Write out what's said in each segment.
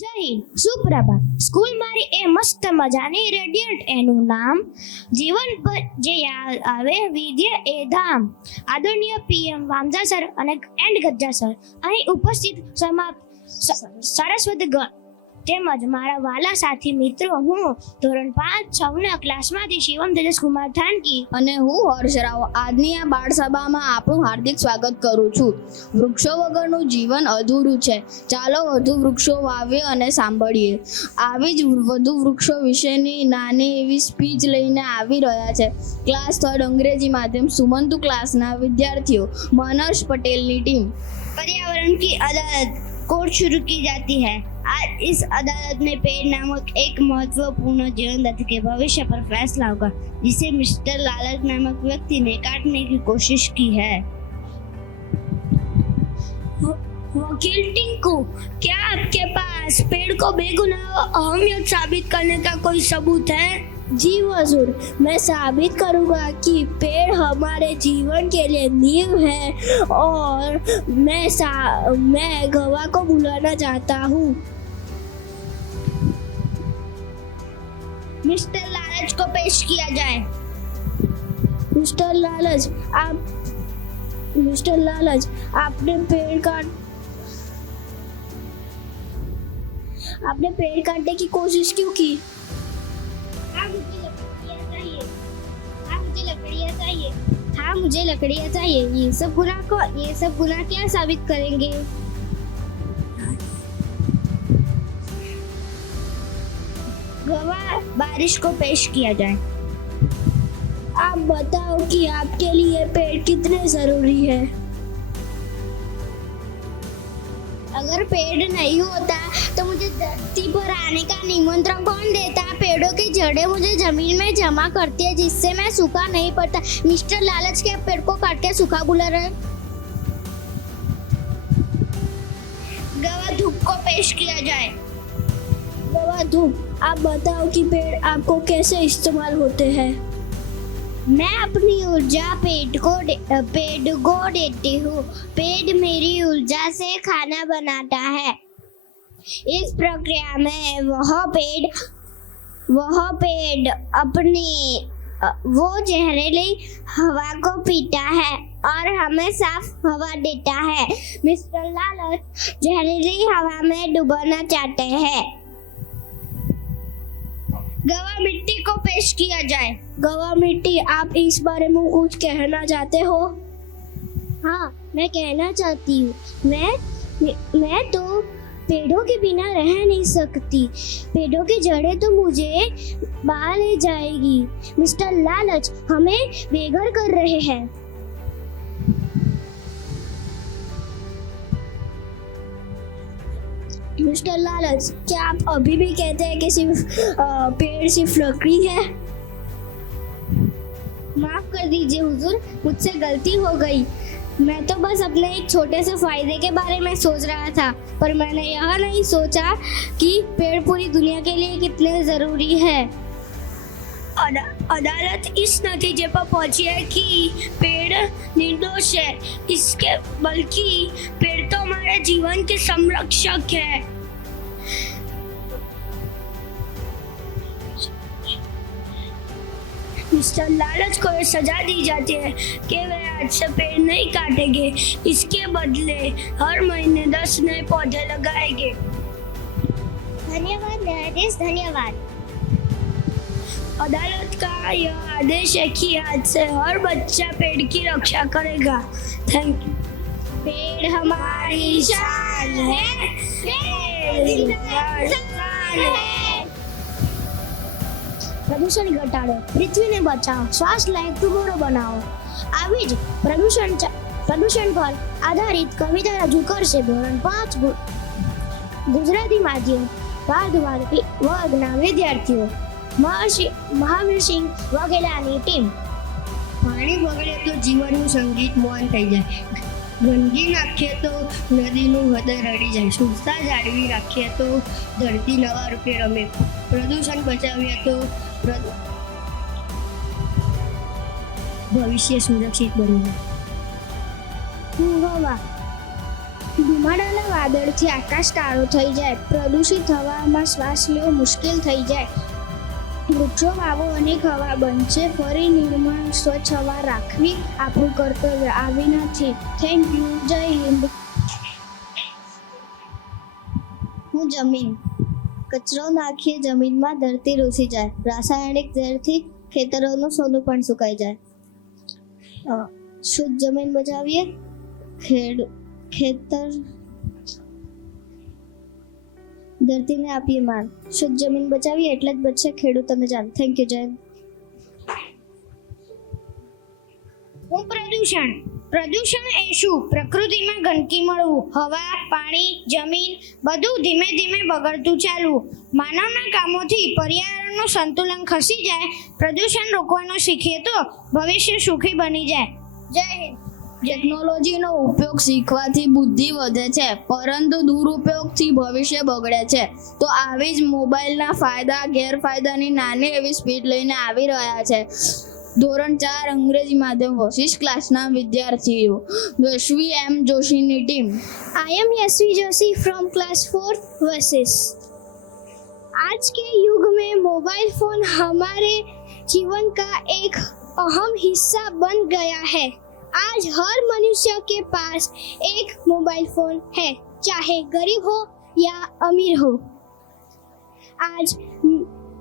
જય હિન્દ, સુપ્રભાત. સ્કૂલ મારી એ મસ્ત મજાની રેડિયન્ટ, એનું નામ જીવન પર જે યાદ આવે વિદ્ય એ ધામ. આદરણીય પીએમ વામજા સર અને ગજ્જા સર, અહીં ઉપસ્થિત સરસ્વતી ગણ તેમજ મારા વાલા સાથી મિત્રો, હું ધોરણ 5-6 ક્લાસમાંથી શિવમ તેજસ કુમાર થાનકી અને હું હર્ષરાવ આજની આ બાળ સભામાં આપણું હાર્દિક સ્વાગત કરું છું. વૃક્ષો વગરનું જીવન અધૂરું છે. ચાલો વધુ વૃક્ષો વાવીએ અને સાંભળીએ. આવી જ વધુ વૃક્ષો વિશેની નાની એવી સ્પીચ લઈને આવી રહ્યા છે ક્લાસ 3 અંગ્રેજી માધ્યમ સુમંતુ ક્લાસના વિદ્યાર્થીઓ, મનર્ષ પટેલની ટીમ. पर्यावरण की अदालत कोर्ट शुरू की जाती है. आज इस अदालत में पेड़ नामक एक महत्वपूर्ण जीवन दत्त के भविष्य पर फैसला होगा, जिसे मिस्टर लालच नामक व्यक्ति ने काटने की कोशिश की है. वकील टिंकू, क्या आपके पास पेड़ को बेगुनाह अहमियत साबित करने का कोई सबूत है? जी हुजूर, मैं साबित करूंगा कि पेड़ हमारे जीवन के लिए नींव है और मैं गवाह को बुलाना चाहता हूँ. मिस्टर लालच को पेश किया जाए. मिस्टर लालच, आपने पेड़ काटने की कोशिश क्यों की? हाँ, मुझे लकड़ियाँ चाहिए. ये सब गुनाह क्या साबित करेंगे? गवाह बारिश को पेश किया जाए. आप बताओ कि आपके लिए पेड़ कितने जरूरी है. अगर पेड़ नहीं होता तो मुझे धरती पर आने का निमंत्रण कौन देता? पेड़ों की जड़ें मुझे जमीन में जमा करती है, जिससे मैं सूखा नहीं पड़ता. मिस्टर लालच के पेड़ को काट के सूखा बुला रहे. गवाह धूप को पेश किया जाए. गवाह धूप, आप बताओ कि पेड़ आपको कैसे इस्तेमाल होते हैं. मैं अपनी ऊर्जा पेड़ को देती हूँ. पेड़ मेरी ऊर्जा से खाना बनाता है. इस प्रक्रिया में वह पेड़ अपनी वो जहरीली हवा को पीता है और हमें साफ हवा देता है. मिस्टर लालच जहरीली हवा में डुबाना चाहते हैं. गवाह मिट्टी को पेश किया जाए. गवाह मिट्टी, आप इस बारे में कुछ कहना चाहते हो. हाँ, मैं कहना चाहती हूँ. मैं तो पेड़ों के बिना रह नहीं सकती. पेड़ों की जड़ें तो मुझे बाहर ले जाएगी. मिस्टर लालच हमें बेघर कर रहे हैं. मिस्टर लालच, क्या आप अभी भी कहते हैं कि पेड़ सिर्फ लकड़ी है. माफ कर दीजिए हुजूर, मुझसे गलती हो गई. मैं तो बस अपने एक छोटे से फायदे के बारे में सोच रहा था, पर मैंने यह नहीं सोचा कि पेड़ पूरी दुनिया के लिए कितने जरूरी है. अदालत इस नतीजे पर पहुंची है कि पेड़ निर्दोष है. बल्कि पेड़ तो हमारे जीवन के संरक्षक है. मिस्टर लालच को ये सजा दी जाती है कि वे आज से पेड़ नहीं काटेंगे. इसके बदले हर महीने 10 नए पौधे लगाएंगे. धन्यवाद न्यायाधीश, धन्यवाद. अदालत का यह आदेश है कि आज से हर बच्चा पेड़ की रक्षा करेगा. Thank you. पेड़ हमारी शान है. पेड़ जिंदाबाद है. પ્રદૂષણ ઘટાડો, પૃથ્વીને બચાવો, શ્વાસ લાયક ટુકડો બનાવો. આવી જ પ્રદૂષણ પર આધારિત કવિતા રજૂ કરશે ધોરણ 5 ગુજરાતી માધ્યમ વર્ગના વિદ્યાર્થીઓ, મહાવીર સિંહ વગેરેની ટીમ. પાણી બગડે તો જીવનનું સંગીત મૌન થઈ જાય. ગંદકી નાખીએ તો નદીનું હૃદય રડી જાય. શુદ્ધતા જાળવી રાખીએ તો ધરતી નવા રૂપે રમે. પ્રદૂષણ બચાવીએ તો ભવિષ્ય સુરક્ષિત બને. ગવા ધુમાડાના વાદળથી આકાશ કાળો થઈ જાય, પ્રદૂષિત હવામાં શ્વાસ લેવો મુશ્કેલ થઈ જાય. વૃક્ષો વાવો અને હવા બનશે, ફરી નિર્મળ સ્વચ્છ હવા રાખવી આપણું કર્તવ્ય. આવી નથી. Thank you. જય હિન્દ. હું જમીન. કચરો નાખીએ જમીનમાં, ધરતી રૂસી જાય. રાસાયણિક ઝેરથી ખેતરોનું સોનું પણ સુકાઈ જાય. શુદ્ધ જમીન બચાવીએ, ખેતર ધરતીને આપીએ માન. શુદ્ધ જમીન બચાવીએ એટલે જ બચશે ખેડૂતોને જાન. Thank you. જય. હું પ્રદૂષણ એ શું? પ્રકૃતિમાં ગંદકી મળવું, હવા, પાણી, જમીન બધું ધીમે ધીમે બગડતું ચાલવું. માનવના કામોથી પર્યાવરણનું સંતુલન ખસી જાય. પ્રદૂષણ રોકવાનું શીખીએ તો ભવિષ્ય સુખી બની જાય. જય હિન્દ. ટેકનોલોજીનો ઉપયોગ શીખવાથી બુદ્ધિ વધે છે, પરંતુ દુરુપયોગથી ભવિષ્ય બગડે છે. તો આવી જ મોબાઈલના ફાયદા ગેરફાયદાની નાની એવી સ્પીડ લઈને આવી રહ્યા છે ધોરણ 4 અંગ્રેજી માધ્યમ વશિષ્ઠ ક્લાસના વિદ્યાર્થીઓ. યશવી એમ જોશીની team. I am Yashvi Joshi from class 4 Vashishtha. आज के युग में मोबाइल फोन हमारे जीवन का एक अहम हिस्सा बन गया है. आज हर मनुष्य के पास एक मोबाइल फोन है, चाहे गरीब हो या अमीर हो. आज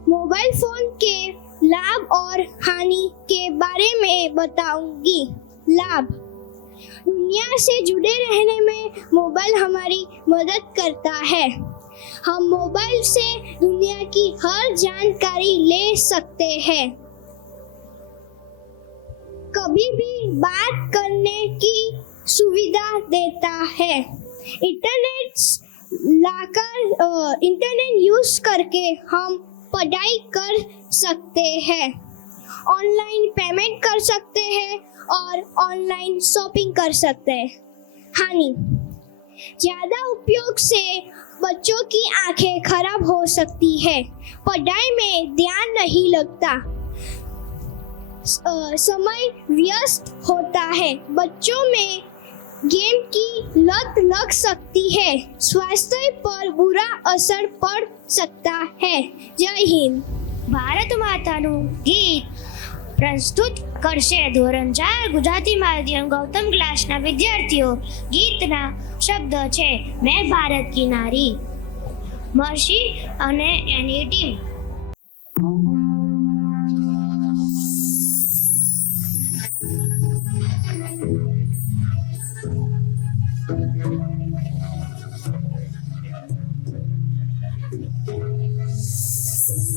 मोबाइल फोन के लाभ और हानि के बारे में बताऊंगी. लाभ: दुनिया से जुड़े रहने में मोबाइल हमारी मदद करता है. हम मोबाइल से दुनिया की हर जानकारी ले सकते हैं. कभी भी बात करने की सुविधा देता है. इंटरनेट यूज करके हम पढ़ाई कर सकते हैं, ऑनलाइन पेमेंट कर सकते हैं और ऑनलाइन शॉपिंग कर सकते हैं. हानि: ज़्यादा उपयोग से बच्चों की आंखें खराब हो सकती है, पढ़ाई में ध्यान नहीं लगता, समय व्यस्त होता है, बच्चों में गेम की लत लग सकती है, स्वास्थ्य पर बुरा असर पड़ सकता है. जय हिंद. ભારત માતાનું ગીત પ્રસ્તુત કરશે ધોરણ 4 ગુજરાતી માધ્યમ ગૌતમ ક્લાસના વિદ્યાર્થીઓ. ગીતના શબ્દ છે મેં ભારત કી નારી. મર્સી અને એની ટીમ.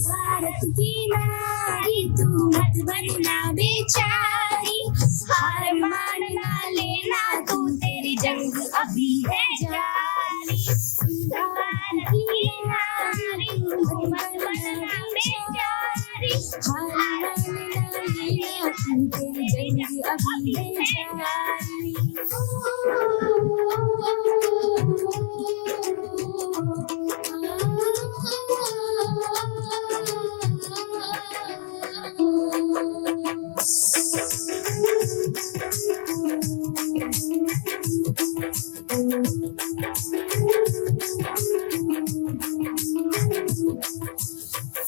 भारत की नारी तू मत बनना बेचारी, हार मानना लेना तू तेरी जंग अभी है जारी. भारत की नारी तू मत बनना बेचारी, हार मानना लेना तू तेरी जंग अभी है जारी.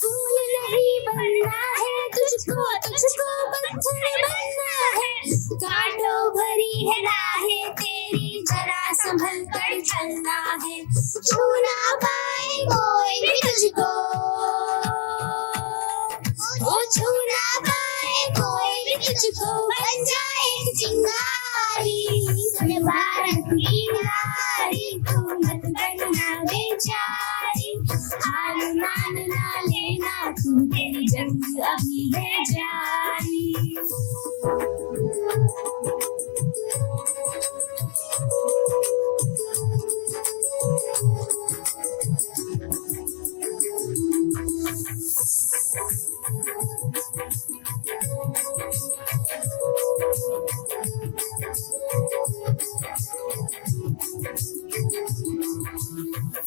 फूल नहीं बनना है तुझको, तुझको पत्थर बनना है. कांटों भरी है राहें तेरी, जरा संभल कर चलना है. छू ना पाए कोई भी तुझको, वो छू ना पाए कोई भी तुझको, बन जाए एक चिंगारी. सुन भारत की नारी तू मत बनना बेचारी, हार मानना लेना तू तेरी जंग अभी है जारी.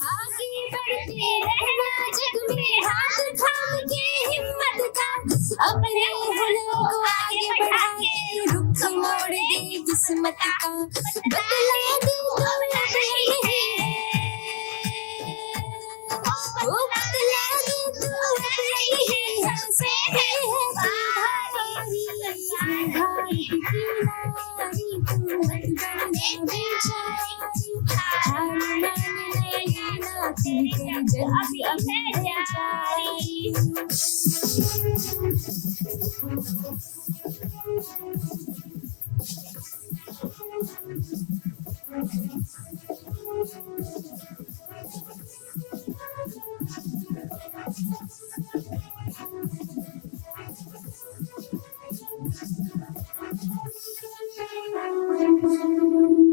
आगे बढ़ते रहना जग में हाथ थाम के हिम्मत का, अपने हुनर को आगे बढ़ा के रुख मोड़ दे किस्मत का. बदला दे बदला दे तू रही है हमसे है भारी भारी किनारी तू बदले बेचारी हार मानना लेना तेरी जंग अभी है जारी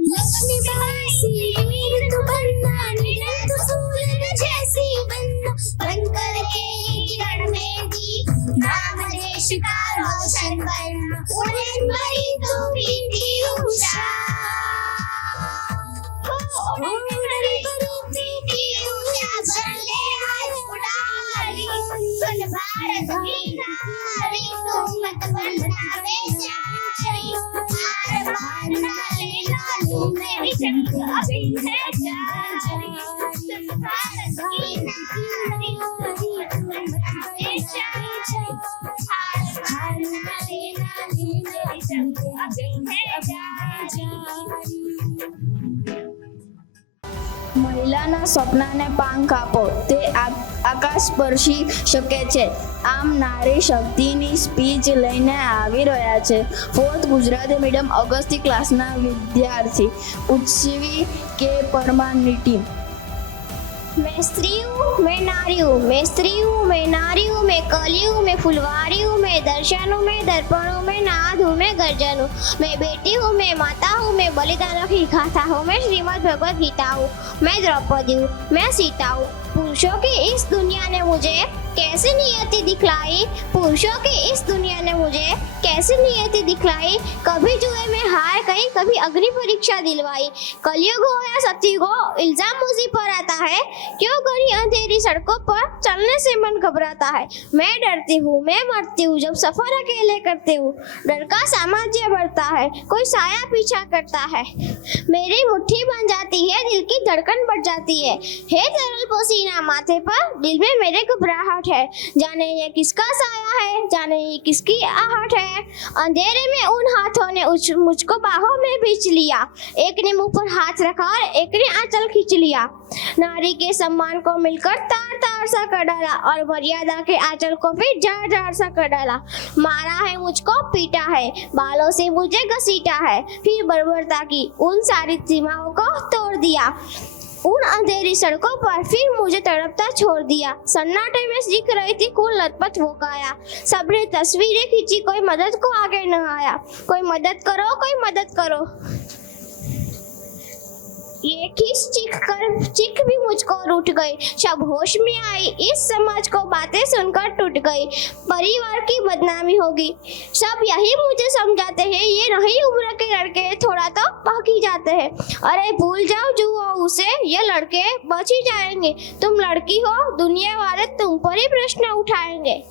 लक्ष्मी बासी वीर तू बनना नीलम तू सूरज जैसी बनना बनकर के किरण में दी नाम देश का रोशन करना उड़न भरी तू पीती उषा उड़न भरी पीती उषा चले हाथ उड़ारी सुन भारत की नारी तू मत बनना बेचारी हार मानना लेना तू मेरी जंग अभी है जारी सुन भारत की नारी तू मत बनना बेचारी हार मानना लेना तू मेरी जंग अभी है जारी મહિલાના સ્વપ્નને પાંખ આપો તે આકાશ સ્પર્શી શકે છે. આમ નારી શક્તિની સ્પીચ લઈને આવી રહ્યા છે 4th ગુજરાતી મીડિયમ અગસ્તી ક્લાસના વિદ્યાર્થી ઉત્સવી કે પરમારની ટીમ. मैं स्त्री हूँ, मैं नारी हूँ, मैं स्त्री हूँ, मैं नारी हूँ, मैं कली हूँ, मैं फुलवारी हूँ, मैं दर्शन हूँ, मैं दर्पण हूँ, मैं नाद हूँ, मैं गर्जन हूँ, मैं बेटी हूँ, मैं माता हूँ, मैं बलिदान की गाथा हूँ, मैं श्रीमद् भगवद गीता हूँ, मैं द्रौपदी हूँ, मैं सीता हूँ. पुरुषों की इस दुनिया ने मुझे कैसी नियति दिखलाई, पुरुषों की इस दुनिया ने मुझे कैसी नियति दिखलाई. कभी जुए में हार गई, कभी अग्नि परीक्षा दिलवाई. कलयुग हो या सतयुग हो, इल्जाम मुझी पर आता है. क्यों गली अंधेरी सड़कों पर चलने से मन घबराता है. मैं डरती हूँ, मैं मरती हूँ जब सफर अकेले करती हूँ. डर का साम्राज्य बढ़ता है, कोई साया पीछा करता है. मेरी मुट्ठी बन जाती है, दिल की धड़कन बढ़ जाती है. हे तरल पसीना माथे पर, दिल में मेरे घबराहट है. जाने ये किसका साया है, जाने ये किसकी आहट है. अंधेरे में उन हाथों ने मुझको बाहों में खींच लिया. एक ने मुंह पर हाथ रखा और एक ने आंचल खींच लिया. नारी के सम्मान को मिलकर तार तार सा कर डाला और मर्यादा के आंचल को फिर जार जार सा कर डाला. मारा है मुझको, पीटा है, बालों से मुझे घसीटा है, फिर बर्बरता की उन सारी सीमाओं को तोड़ दिया. उन अंधेरी सड़कों पर फिर मुझे तड़पता छोड़ दिया. सन्नाटे में सीख रही थी कुल लथपथ वो काया. सबने तस्वीरें खींची, कोई मदद को आगे न आया. कोई मदद करो, कोई मदद करो. ये खींच चीख भी मुझको रूठ गई. जब होश में आई इस समाज को बातें सुनकर टूट गई. परिवार की बदनामी होगी, सब यही मुझे समझाते हैं. ये नहीं उम्र के लड़के थोड़ा तो भागी जाते हैं. अरे भूल जाओ जुआ उसे, ये लड़के बच ही जाएंगे. तुम लड़की हो, दुनिया वाले तुम पर ही प्रश्न उठाएंगे.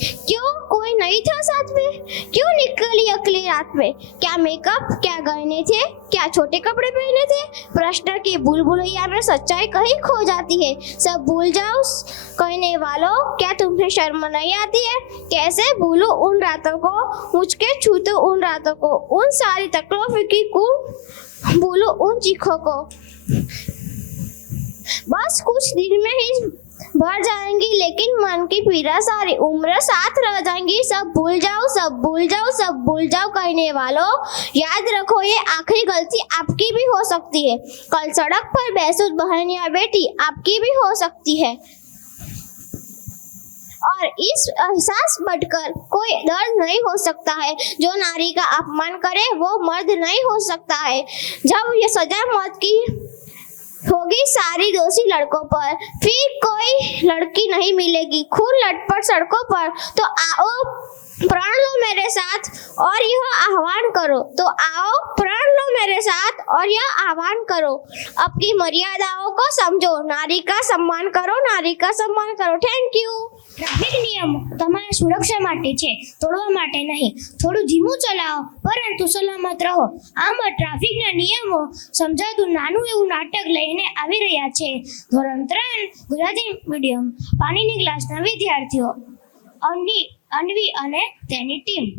क्यों कोई नहीं था साथ में, क्यों निकली अकेली रात में. क्या मेकअप, क्या गहने थे, क्या छोटे कपड़े पहने थे. प्रश्न की बुलबुलैया में सच्चाई कहीं खो जाती है. सब भूल जाओ कहने वालों, क्या तुम्हें शर्म नहीं आती है. कैसे भूलूं उन रातों को, मुझके छूते उन रातों को. उन सारी तकलीफों की भूलूं उन चीखों को. बस कुछ दिन में ही भर जाएंगी, लेकिन मन की पीड़ा सारी उम्र साथ रह जाएंगी. सब भूल जाओ, सब भूल जाओ, सब भूल जाओ कहने वालों. याद रखो ये आखिरी गलती आपकी भी हो सकती है. कल सड़क पर बेसुध बहन या बेटी आपकी भी हो सकती है. और इस एहसास बढ़कर कोई दर्द नहीं हो सकता है. जो नारी का अपमान करे वो मर्द नहीं हो सकता है. जब ये सजा मौत की होगी सारी दोषी लड़कों पर, फिर कोई लड़की नहीं मिलेगी खून लटपट सड़कों पर. तो आओ प्रण लो मेरे साथ और यह आह्वान करो। तो आओ प्रण लो मेरे साथ और यह आह्वान करो। अपनी मर्यादाओं को समझो, नारी का सम्मान करो, नारी का सम्मान करो। Thank you. ટ્રાફિક નિયમો તમારા સુરક્ષા માટે છે, તોડવા માટે નહીં. થોડું ધીમું ચલાવો પરંતુ સલામત રહો. આમ ટ્રાફિકના નિયમો સમજાતું નાનું એવું નાટક લઈને આવી રહ્યા છે ધોરણ 3 ગુજરાતી મીડિયમ પાણીની ક્લાસના વિદ્યાર્થીઓ અન્વી અને તેની ટીમ.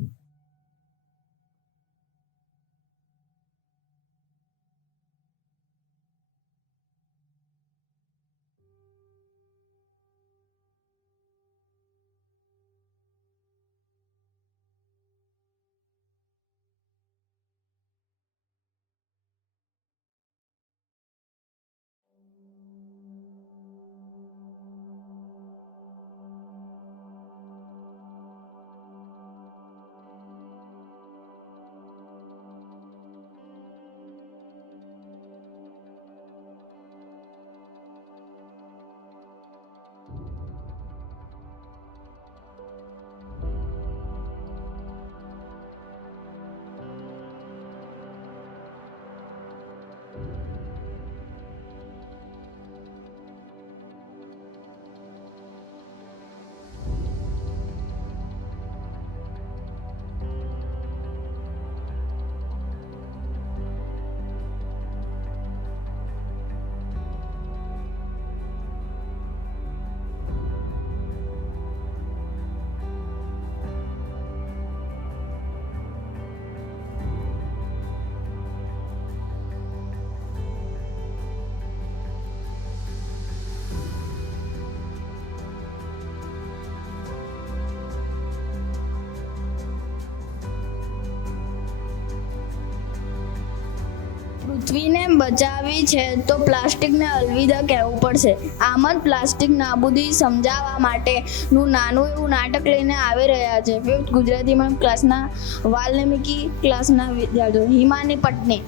પૃથ્વીને બચાવવી છે તો પ્લાસ્ટિકને અલવિદા કહેવું પડશે. આમ જ પ્લાસ્ટિક નાબૂદી સમજાવવા માટેનું નાનું એવું નાટક લઈને આવી રહ્યા છે 5th ગુજરાતીમાં ક્લાસના વાલ્મીકી ક્લાસના વિદ્યાર્થીઓ. હિમાની પટની.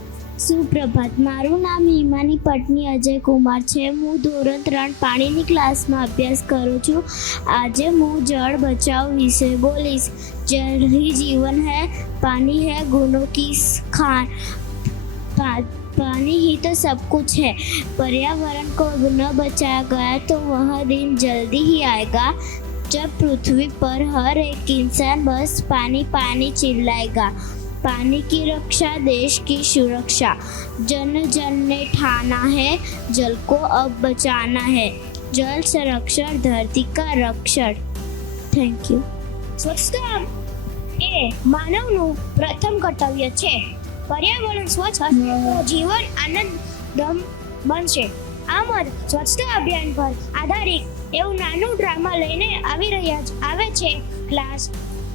સુપ્રભાત. મારું નામ હિમાની પટની અજય કુમાર છે. હું ધોરણ 3 પાણીની ક્લાસમાં અભ્યાસ કરું છું. આજે હું જળ બચાવ વિશે બોલીશ. जल ही जीवन है, पानी है गुणों की खान, पानी ही तो सब कुछ है. पर्यावरण को न बचाया गया तो वह दिन जल्दी ही आएगा जब पृथ्वी पर हर एक इंसान बस पानी पानी चिल्लाएगा. पानी की रक्षा देश की सुरक्षा. जन जन ने ठाना है जल को अब बचाना है. जल संरक्षण धरती का रक्षण. Thank you. સ્વચ્છતા એ માનવનું પ્રથમ કર્તવ્ય છે. પર્યાવરણ સ્વચ્છ હશે તો જીવન આનંદમ બનશે. આમ જ સ્વચ્છતા અભિયાન પર આધારિત એવું નાનું ડ્રામા લઈને આવે છે ક્લાસ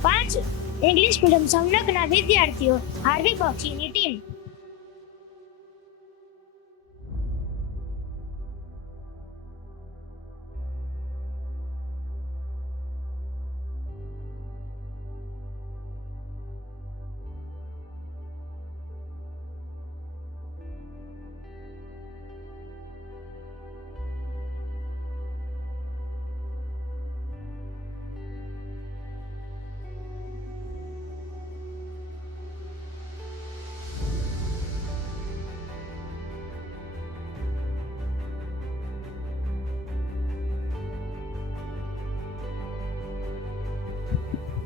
5 ઇંગ્લિશ મીડિયમ સંલગ્નના વિદ્યાર્થીઓ હાર્વી બક્ષીની ટીમ.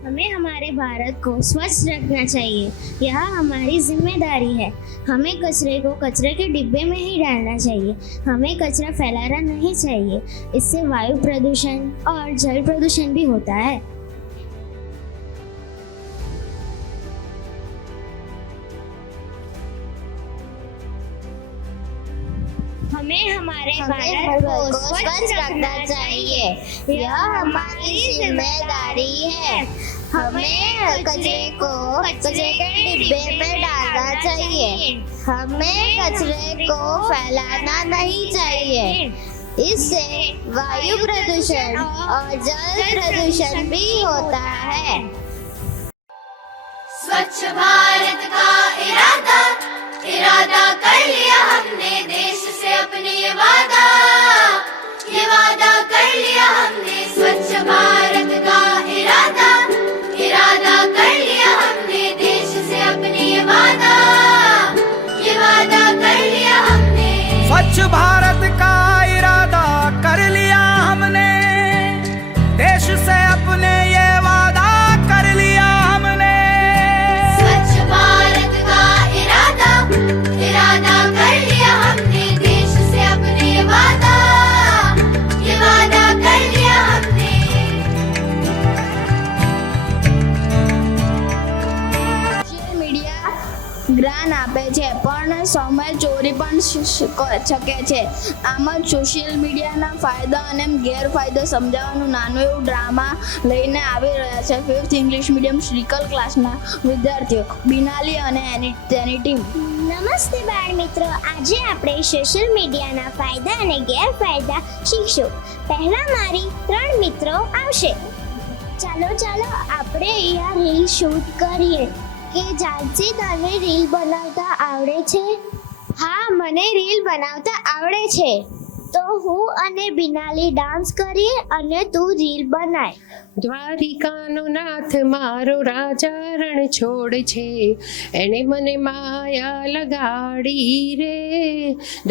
हमें हमारे भारत को स्वच्छ रखना चाहिए, यह हमारी जिम्मेदारी है. हमें कचरे को कचरे के डिब्बे में ही डालना चाहिए. हमें कचरा फैलाना नहीं चाहिए. इससे वायु प्रदूषण और जल प्रदूषण भी होता है. हमें हमारे भारत को स्वच्छ रखना चाहिए, यह हमारी जिम्मेदारी है. हमें कचरे को कचरे के डिब्बे में डालना चाहिए. हमें कचरे को फैलाना नहीं चाहिए. इससे वायु प्रदूषण और जल प्रदूषण भी होता है. स्वच्छ भारत का इरादा कर लिया हमने, देश से अपने ये वादा कर लिया हमने. स्वच्छ भारत का इरादा स्वच्छ भारत का इरादा कर लिया हमने, देश से अपने ये वादा कर लिया हमने। स्वच्छ भारत का इरादा कर लिया हमने, देश से अपने ये वादा कर लिया हमने। સોશિયલ મીડિયા જ્ઞાન આપે છે પણ સમય ચોરી પણ શકે છે. આમ જ સોશિયલ મીડિયાના ફાયદા અને ગેરફાયદા સમજાવવાનું નાનું એવું ડ્રામા લઈને આવી રહ્યા છે 5th ઇંગ્લિશ મીડિયમ શ્રીકલ ક્લાસના વિદ્યાર્થીઓ બિનાલી અને તેની ટીમ. નમસ્તે બાળ મિત્રો, આજે આપણે સોશિયલ મીડિયાના ફાયદા અને ગેરફાયદા શીખશું. પહેલા મારી 3 મિત્રો આવશે. ચાલો આપણે અહીંયા રીલ શૂટ કરીએ. કે જાનસી, તને રીલ બનાવતા આવડે છે? હા, મને રીલ બનાવતા આવડે છે. તો હું અને બિનાલી ડાન્સ કરીએ અને તું રીલ બનાય. દ્વારિકાનો નાથ મારો રાજા રણ છોડ છે, એણે મને માયા લગાડી રે.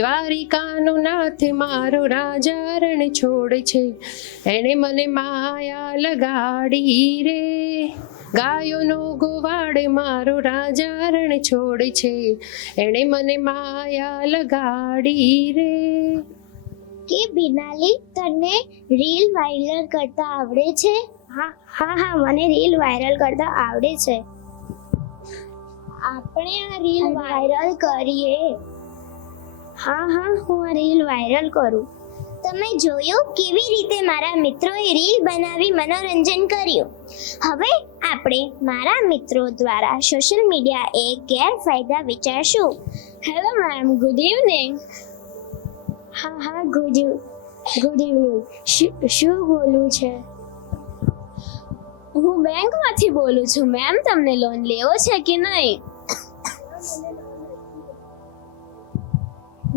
દ્વારિકાનો નાથ મારો રાજા રણ છોડ છે, એણે મને માયા લગાડી રે. ગાયોનો ગોવાડ મારો રાજા રણ છોડ છે, એણે મને માયા લગાડી રે. કે બિનાલી, તને રીલ વાયરલ કરતા આવડે છે? હા, મને રીલ વાયરલ કરતા આવડે છે. આપણે આ રીલ વાયરલ કરીએ. હા, હું આ રીલ વાયરલ કરું. તમે જોયું કેવી રીતે મારા મિત્રોએ રીલ બનાવી મનોરંજન કર્યું. હવે આપણે મારા મિત્રો દ્વારા સોશિયલ મીડિયા એ ગેરફાયદા વિચારશું. Hello ma'am, good evening. હા, ગુડ ઇવનિંગ. શું બોલું છે? હું બેંકમાંથી બોલું છું મેમ. તમને લોન લેવો છે કે નહીં?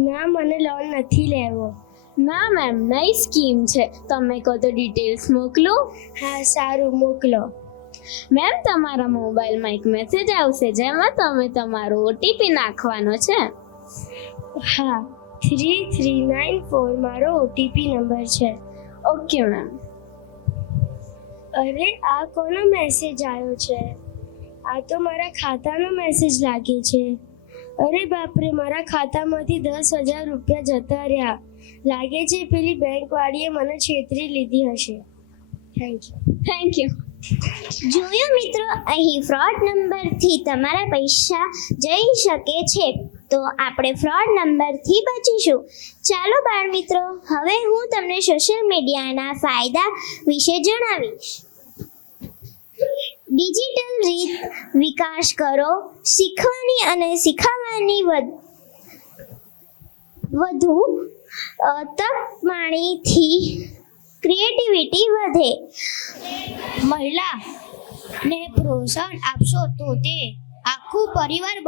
ના, મને લોન નથી લેવો. ના મેમ, નઈ સ્કીમ છે. તમે કહો તો ડિટેલ્સ મોકલું? હા, સારું, મોકલો. મેમ, તમારા મોબાઈલમાં એક મેસેજ આવશે જેમાં તમે તમારો ઓટીપી નાખવાનો છે. હા, 3394 મારો ઓટીપી નંબર છે. Okay ma'am. અરે, આ કોનો મેસેજ આવ્યો છે? આ તો મારા ખાતાનો મેસેજ લાગે છે. અરે બાપરે, મારા ખાતામાંથી 10,000 રૂપિયા જતા રહ્યા. લાગે છે પેલી બેંકવાળીએ મને છેતરી લીધી હશે. Thank you. જોયું મિત્રો, અહીં ફ્રોડ નંબરથી તમારા પૈસા જઈ શકે છે. તો આપણે ફ્રોડ નંબરથી બચીશું. ચાલો બાળ મિત્રો, હવે હું તમને સોશિયલ મીડિયાના ફાયદા વિશે જણાવીશ. ડિજિટલ રીત વિકાસ કરો. શીખવાની અને શીખવવાની વધુ તક માણીથી ક્રિએટિવિટી વધે. મહિલાને પ્રોત્સાહન આપશો તો તે આખું પરિવાર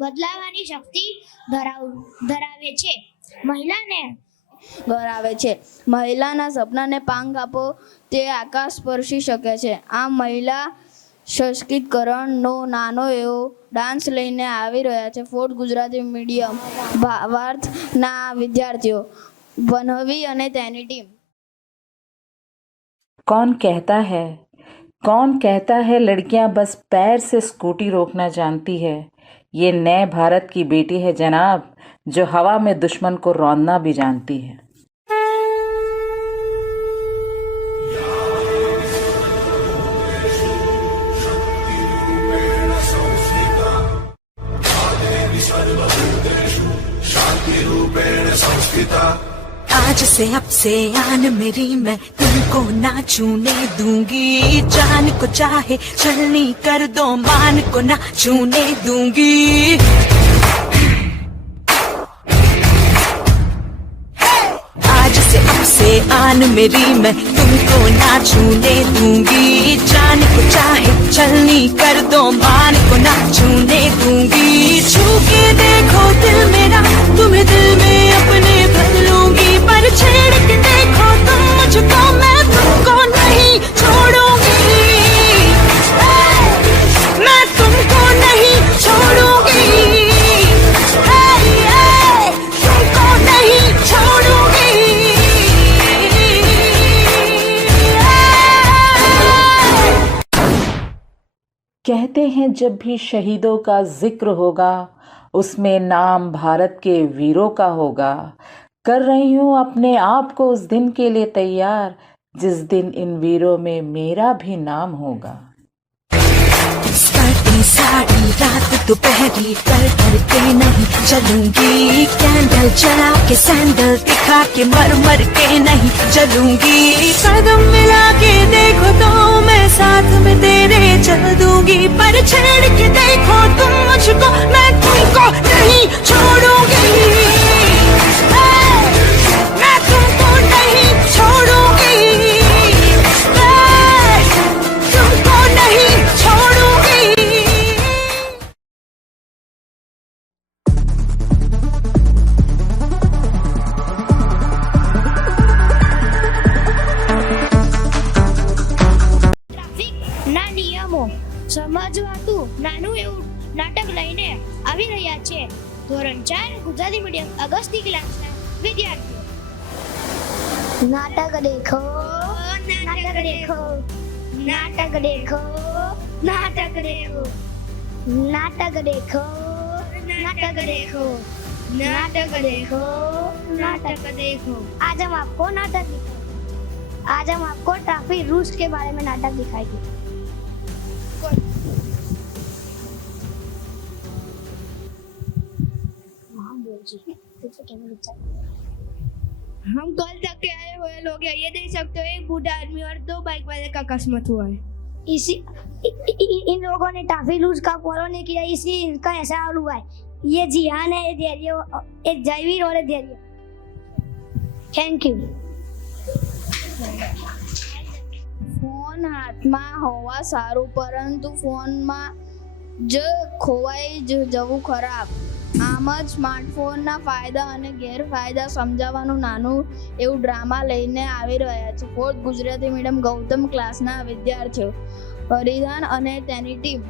બદલાવાની શક્તિ ધરાવે છે. મહિલાના સપનાને પાંગ આપો, તે આકાશ સ્પર્શી શકે છે. આ મહિલા સશક્તિકરણનો નાનો એવો ડાન્સ લઈને આવી રહ્યા છે 4th ગુજરાતી મીડિયમ ભાવાર્થના વિદ્યાર્થીઓ વનવી અને તેની ટીમ. कौन कहता है लड़कियां बस पैर से स्कूटी रोकना जानती है। ये नए भारत की बेटी है जनाब, जो हवा में दुश्मन को रौंदना भी जानती है। आज से अब से आन मेरी मैं तुमको ना छूने दूंगी। जान को चाहे छलनी कर दो, मान को ना छूने दूंगी। आज से अब से आन मेरी मैं तुमको ना छूने दूंगी। जान को चाहे छलनी कर दो, मान को ना छूने दूंगी। छू के देखो दिल मेरा, तुम्हें दिल में अपने भर लूंगी। पर छेड़ के देखो तुम मुझको, मैं तुमको नहीं छोड़ूंगी। मैं तुमको नहीं छोड़ूंगी। तुमको नहीं कहते हैं जब भी शहीदों का जिक्र होगा उसमें नाम भारत के वीरों का होगा। कर रही हूँ अपने आप को उस दिन के लिए तैयार जिस दिन इन वीरों में मेरा भी नाम होगा। साड़ी साड़ी रात दोपहरी कर के नहीं चलूंगी, कैंडल जला के सैंडल दिखा के मर मर के नहीं चलूंगी। कदम मिला के देखो तो मैं साथ में तेरे चल दूंगी, पर छेड़ के देखो तुम मुझको मैं तुमको नहीं छोड़ूंगी। मैं तुमको नहीं छोड़ूंगी, तुमको नहीं छोड़ूंगी। ના નિયમો સમજવાતું નાનું એવું નાટક લઈને આવી રહ્યા છે ધોરણ 4 ગુજરાતી મીડિયમ અગસ્તી ક્લાસના વિદ્યાર્થીઓ। નાટક દેખો, નાટક દેખો, નાટક દેખો, નાટક દેખો, નાટક દેખો, નાટક દેખો, नाटक देखो, नाटक देखो। आज हम आपको नाटक दिखाएंगे। आज हम आपको ट्रैफिक रूल्स के बारे में नाटक दिखाएंगे। हम कल तक के आए हुए लोग हैं, ये देख सकते हो एक बूढ़ा आदमी और 2 बाइक वाले का अकस्मात हुआ है। इन लोगों ने ट्रैफिक रूल्स का फॉलो नहीं किया, इसलिए इनका ऐसा हाल हुआ है। ये जिहान है, ये धैर्य, एक जयवीर और एक धैर्य। Thank you. ફોન હાથમાં હોવા સારું, પરંતુ ફોનમાં જ ખોવાઈ જવું ખરાબ। આમ જ સ્માર્ટફોનના ફાયદા અને ગેરફાયદા સમજાવવાનું નાનું એવું ડ્રામા લઈને આવી રહ્યા છે 4th ગુજરાતી મીડિયમ ગૌતમ ક્લાસના વિદ્યાર્થીઓ પરિધાન અને તેની ટીમ।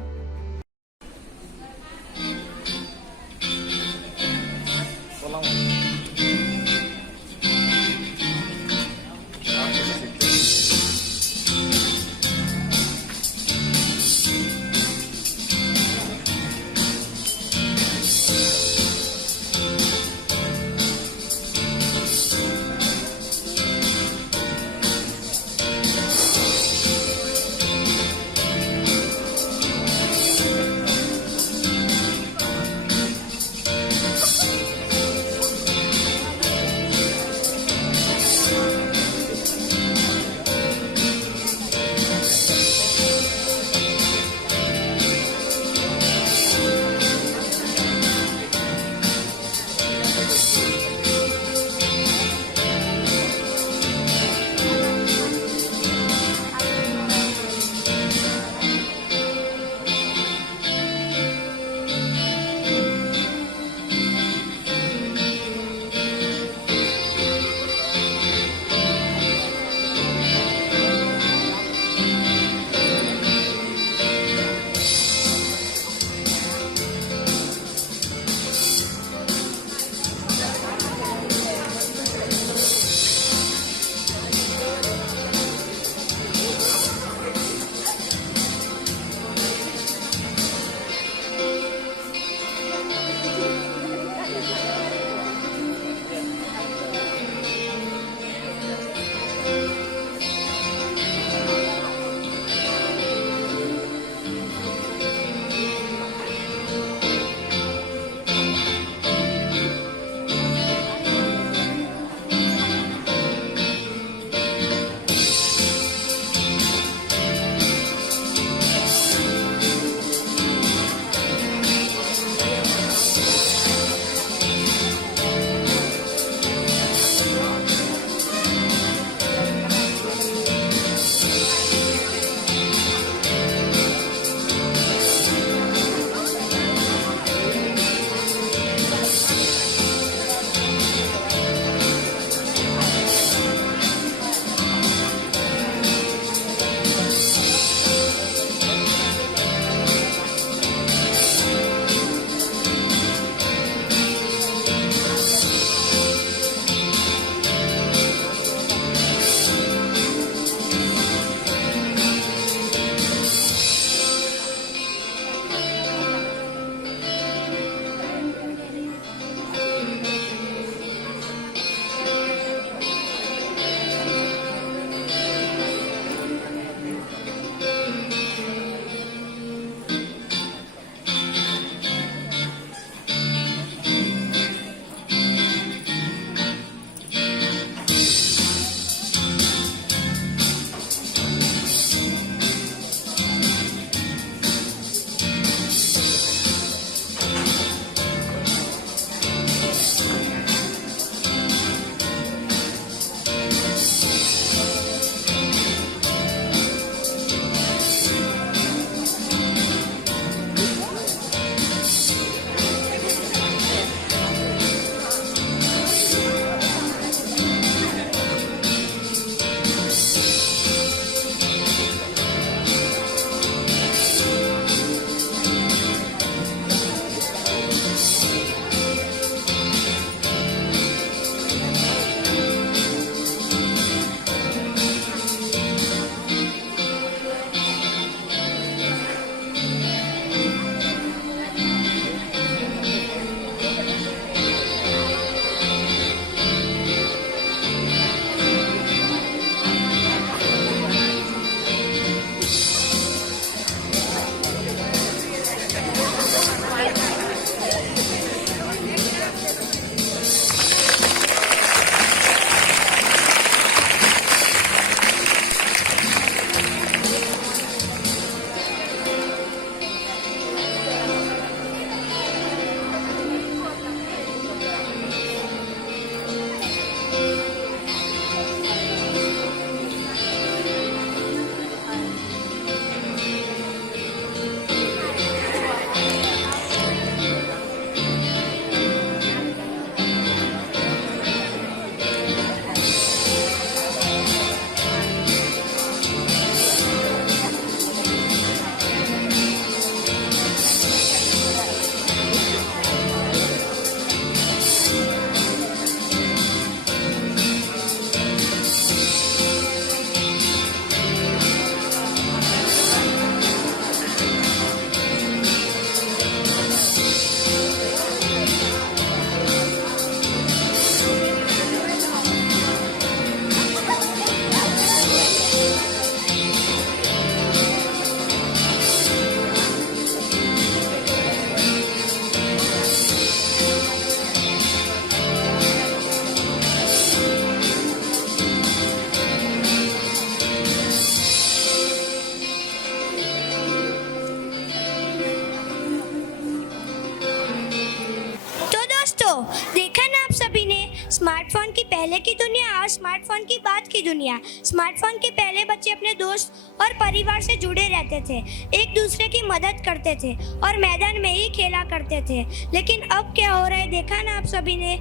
पहले की दुनिया और स्मार्टफोन की बात की दुनिया। स्मार्टफोन के पहले बच्चे अपने दोस्त और परिवार से जुड़े रहते थे, एक दूसरे की मदद करते थे और मैदान में ही खेला करते थे। लेकिन अब क्या हो रहा है देखा ना आप सभी ने।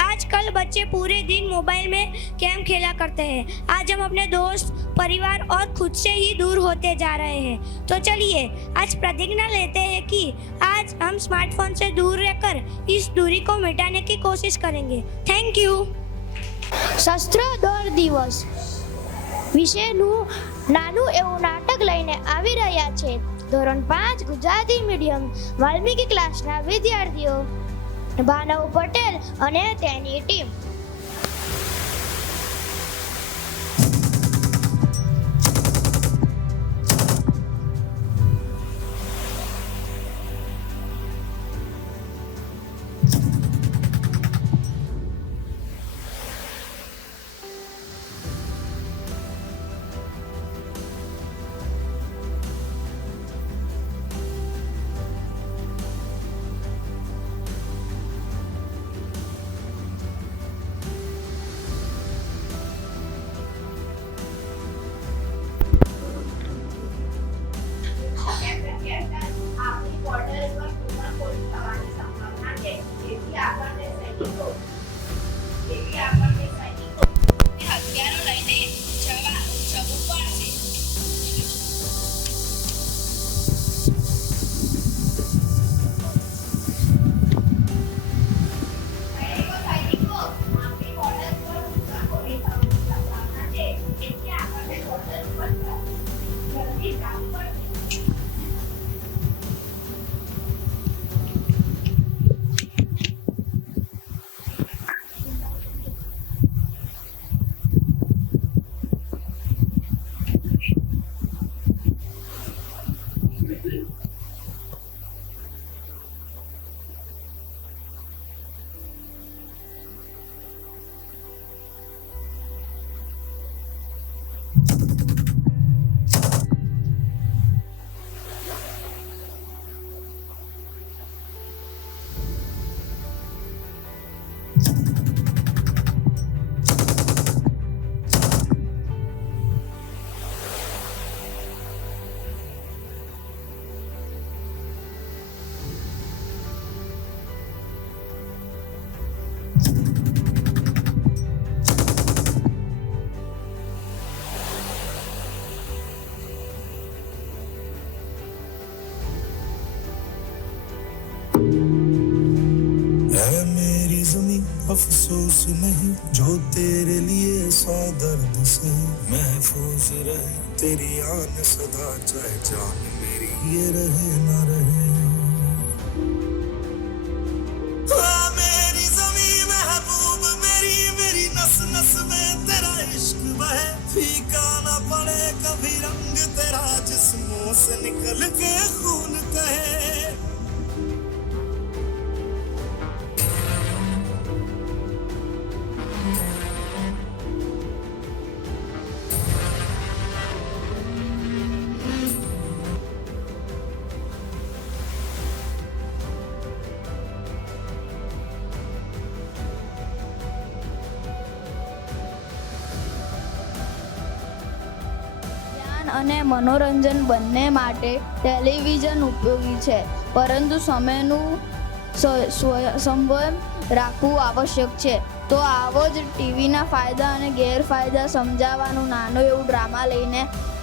आजकल बच्चे पूरे दिन मोबाइल में गेम खेला करते हैं। आज हम अपने दोस्त, परिवार और खुद से ही दूर होते जा रहे हैं। तो चलिए आज प्रतिज्ञा लेते हैं कि आज हम स्मार्टफोन से दूर रहकर इस दूरी को मिटाने की कोशिश करेंगे। Thank you. શસ્ત્ર દોર દિવસ વિશેનું નાનું એવું નાટક લઈને આવી રહ્યા છે ધોરણ 5 ગુજરાતી મીડિયમ વાલ્મીકી ક્લાસના વિદ્યાર્થીઓ ભાનવ પટેલ અને તેની ટીમ। है मेरी ज़मीं अफसोस नहीं जो तेरे लिए 100 दर्द से महफूज रहे तेरी आन सदा, चाहे जान मेरी ये रहे ना रहे। मेरी ज़मीं महबूब मेरी, मेरी नस नस में तेरा इश्क बहे, फीका ना पड़े कभी रंग तेरा जिस्मों से निकल के खून कहे। અને મનોરંજન બંને માટે ટેલિવિઝન ઉપયોગી છે, પરંતુ સમયનું સંવયન રાખવું આવશ્યક છે। તો આવો જ ટીવીના ફાયદા અને ગેરફાયદા સમજાવવાનું નાનું એવું ડ્રામા લઈને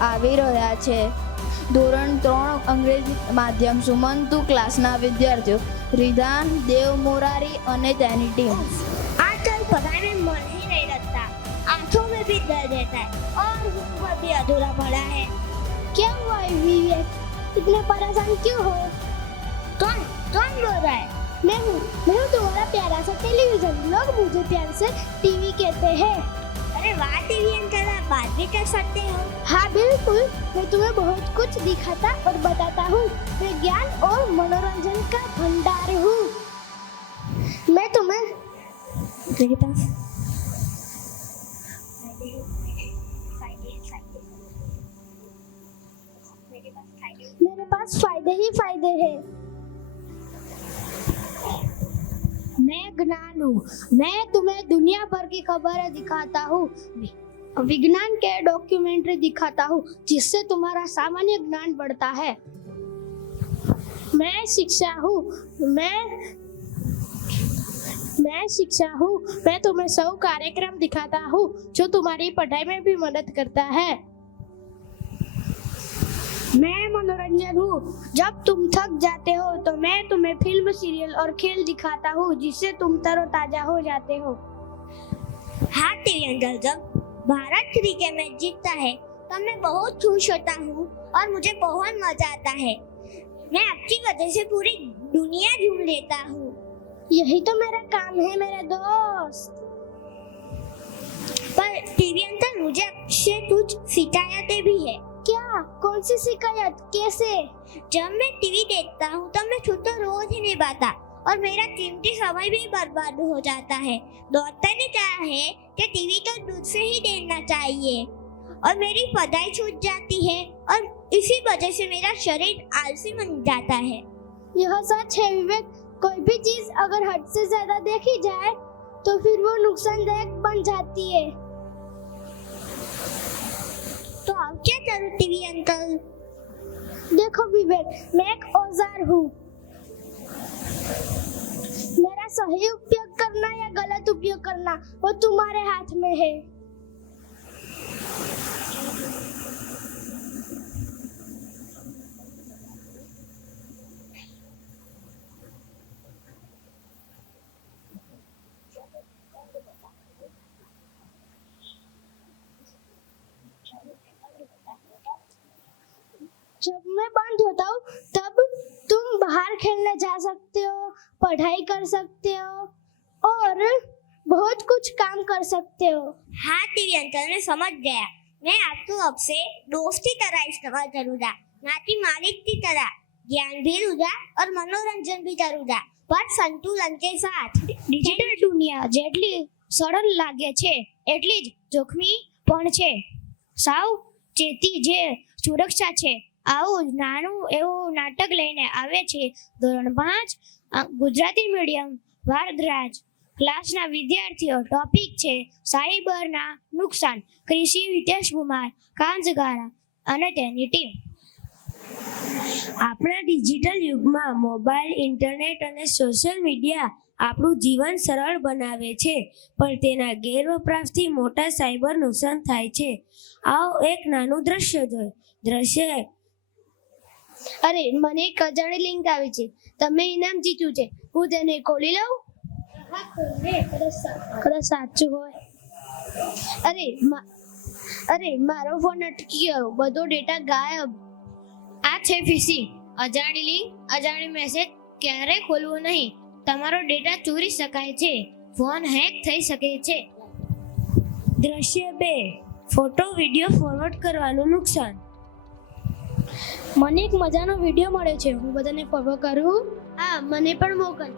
આવી રહ્યા છે ધોરણ 3 અંગ્રેજી માધ્યમ સુમંતુ ક્લાસના વિદ્યાર્થીઓ રિધાન, દેવ મોરારી અને તેની ટીમ। आजकल पढ़ाई में मन ही नहीं लगता, आंखों में भी दर्द रहता है और ऊपर भी अधूरा पड़ा है। क्या हुआ है विवेक, इतने परेशान क्यों हो? कौन कौन बोल रहा है? मैं हूँ तुम्हारा प्यारा सा टेलीविजन। लोग मुझे प्यार से टीवी कहते हैं। अरे वाह टीवी अंकल, आप बात भी कर सकते हो। हाँ बिल्कुल, मैं तुम्हें बहुत कुछ दिखाता और बताता हूँ। मैं ज्ञान और मनोरंजन का भंडार हूँ। मैं तुम्हें मेरे पास फायदे ही फायदे हैं। मैं मैं ज्ञान हूँ। मैं तुम्हें दुनिया भर की खबरें दिखाता हूँ, विज्ञान के डॉक्यूमेंट्री दिखाता हूँ, जिससे तुम्हारा सामान्य ज्ञान बढ़ता है। मैं शिक्षा हूँ। मैं शिक्षा हूँ। मैं तुम्हें 100 कार्यक्रम दिखाता हूँ जो तुम्हारी पढ़ाई में भी मदद करता है। मैं मनोरंजन हूँ। जब तुम थक जाते हो तो मैं तुम्हें फिल्म, सीरियल और खेल दिखाता हूँ, जिससे तुम तरोताजा हो जाते हो। हाँ टीवी अंकल, जब भारत क्रिकेट मैच जीतता है तब मैं बहुत खुश होता हूँ और मुझे बहुत मजा आता है। मैं आपकी वजह से पूरी दुनिया झूम लेता हूँ। यही तो मेरा काम है मेरे दोस्त। पर टीवी अंकल, मुझे आपसे कुछ शिकायतें भी है। क्या? कौन सी शिकायत? कैसे? जब मैं टीवी देखता हूँ तब मैं खुद तो रोज ही नहीं पाता और मेरा कीमती समय भी बर्बाद हो जाता है। डॉक्टर ने कहा है कि टीवी तो दूध से ही देखना चाहिए और मेरी पढ़ाई छूट जाती है और इसी वजह से मेरा शरीर आलसी बन जाता है। यह सच है विवेक। कोई भी चीज अगर हद से ज्यादा देखी जाए तो फिर वो नुकसानदायक बन जाती है। तो अब क्या करूं टीवी अंकल? देखो विवेक, मैं एक औजार हूँ। मेरा सही उपयोग करना या गलत उपयोग करना वो तुम्हारे हाथ में है। जब मैं बंद होता हूँ तब तुम बाहर खेलने जा सकते हो, पढ़ाई कर सकते हो और बहुत कुछ काम कर सकते हो। हाँ टीवी अंकल, मैं समझ गया। मैं आपको अब से दोस्त की तरह इस्तेमाल करूँगा, ना कि मालिक की तरह। ज्ञान भी लूँगा और मनोरंजन भी करूँगा, पर संतुलन के साथ। ડિજિટલ દુનિયા જેટલી સરળ લાગે છે એટલી જ જોખમી પણ છે। સાવ ચેતી જે સુરક્ષા છે। આવું નાનું એવું નાટક લઈને આવે છે ધોરણ 5 ગુજરાતી મીડિયમ વારદરાજ ક્લાસના વિદ્યાર્થીઓ। ટોપિક છે સાયબરના નુકસાન। કૃષિ હિતેશ કુમાર કાંજગારા અને તેની ટીમ। આપણા ડિજિટલ યુગમાં મોબાઈલ, ઇન્ટરનેટ અને સોશિયલ મીડિયા આપણું જીવન સરળ બનાવે છે, પણ તેના ગેરવપરાશથી મોટા સાયબર નુકસાન થાય છે। આવો એક નાનું દ્રશ્ય જોઈ। દ્રશ્ય અરે મને એક અજાણી લિંક આવી છે, તમે ઇનામ જીત્યું છે, હું તેને ખોલી લઉં? કદાચ સાચું હોય। અરે મારો ફોન અટકી ગયો, બધો ડેટા ગાયબ। આ છે ફિશિંગ। અજાણી લિંક, અજાણી મેસેજ ક્યારેય ખોલવું નહીં, તમારો ડેટા ચોરી શકાય છે, ફોન હેક થઈ શકે છે। દ્રશ્ય 2, ફોટો વિડિયો ફોરવર્ડ કરવાનું નુકસાન। મને એક મજાનો વિડિયો મળ્યો છે, હું બધાને ફોરવર્ડ કરું? હા, મને પણ મોકલ।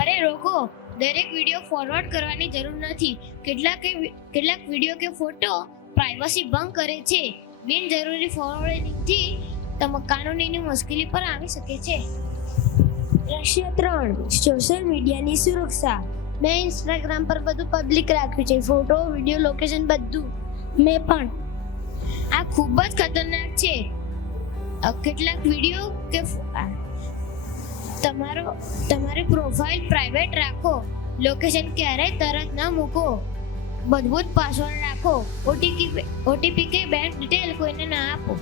અરે રોકો, દરેક વિડિયો ફોરવર્ડ કરવાની જરૂર નથી। કેટલાક વિડિયો કે ફોટો પ્રાઇવસી ભંગ કરે છે। બિનજરૂરી ફોરવર્ડિંગથી કાનૂનીની મુશ્કેલી પર આવી શકે છે। દ્રશ્ય 3, સોશિયલ મીડિયાની સુરક્ષા। મેં ઇન્સ્ટાગ્રામ પર બધું પબ્લિક રાખ્યું છે, ફોટો, વિડિયો, લોકેશન બધું। મેં પણ। આ ખૂબ જ ખતરનાક છે। કેટલાક વિડિયો કે તમારી પ્રોફાઇલ પ્રાઇવેટ રાખો, લોકેશન ક્યારેય તરત ન મૂકો, મજબૂત પાસવર્ડ રાખો, ઓટીપી કે બેંક ડિટેલ કોઈને ના આપો।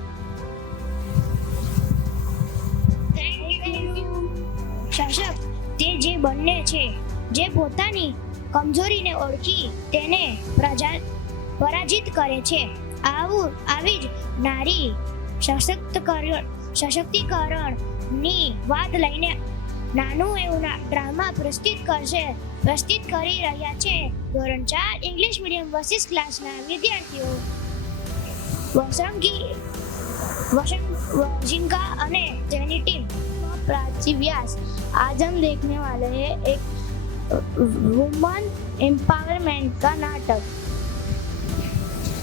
શાસક તે જે બંને છે જે પોતાની કમજોરીને ઓળખી તેને પરાજિત કરે છે। આવી જ નારી સશક્તિકરણની વાત લઈને નાનું એવું ડ્રામા પ્રસ્તુત કરી રહ્યા છે ધોરણ 4 ઇંગ્લિશ મીડિયમ વસિસ ક્લાસના વિદ્યાર્થીઓ वशिंका અને તેની ટીમ। प्राची व्यास। आज हम देखने वाले हैं एक वुमन एम्पावरमेंट का नाटक।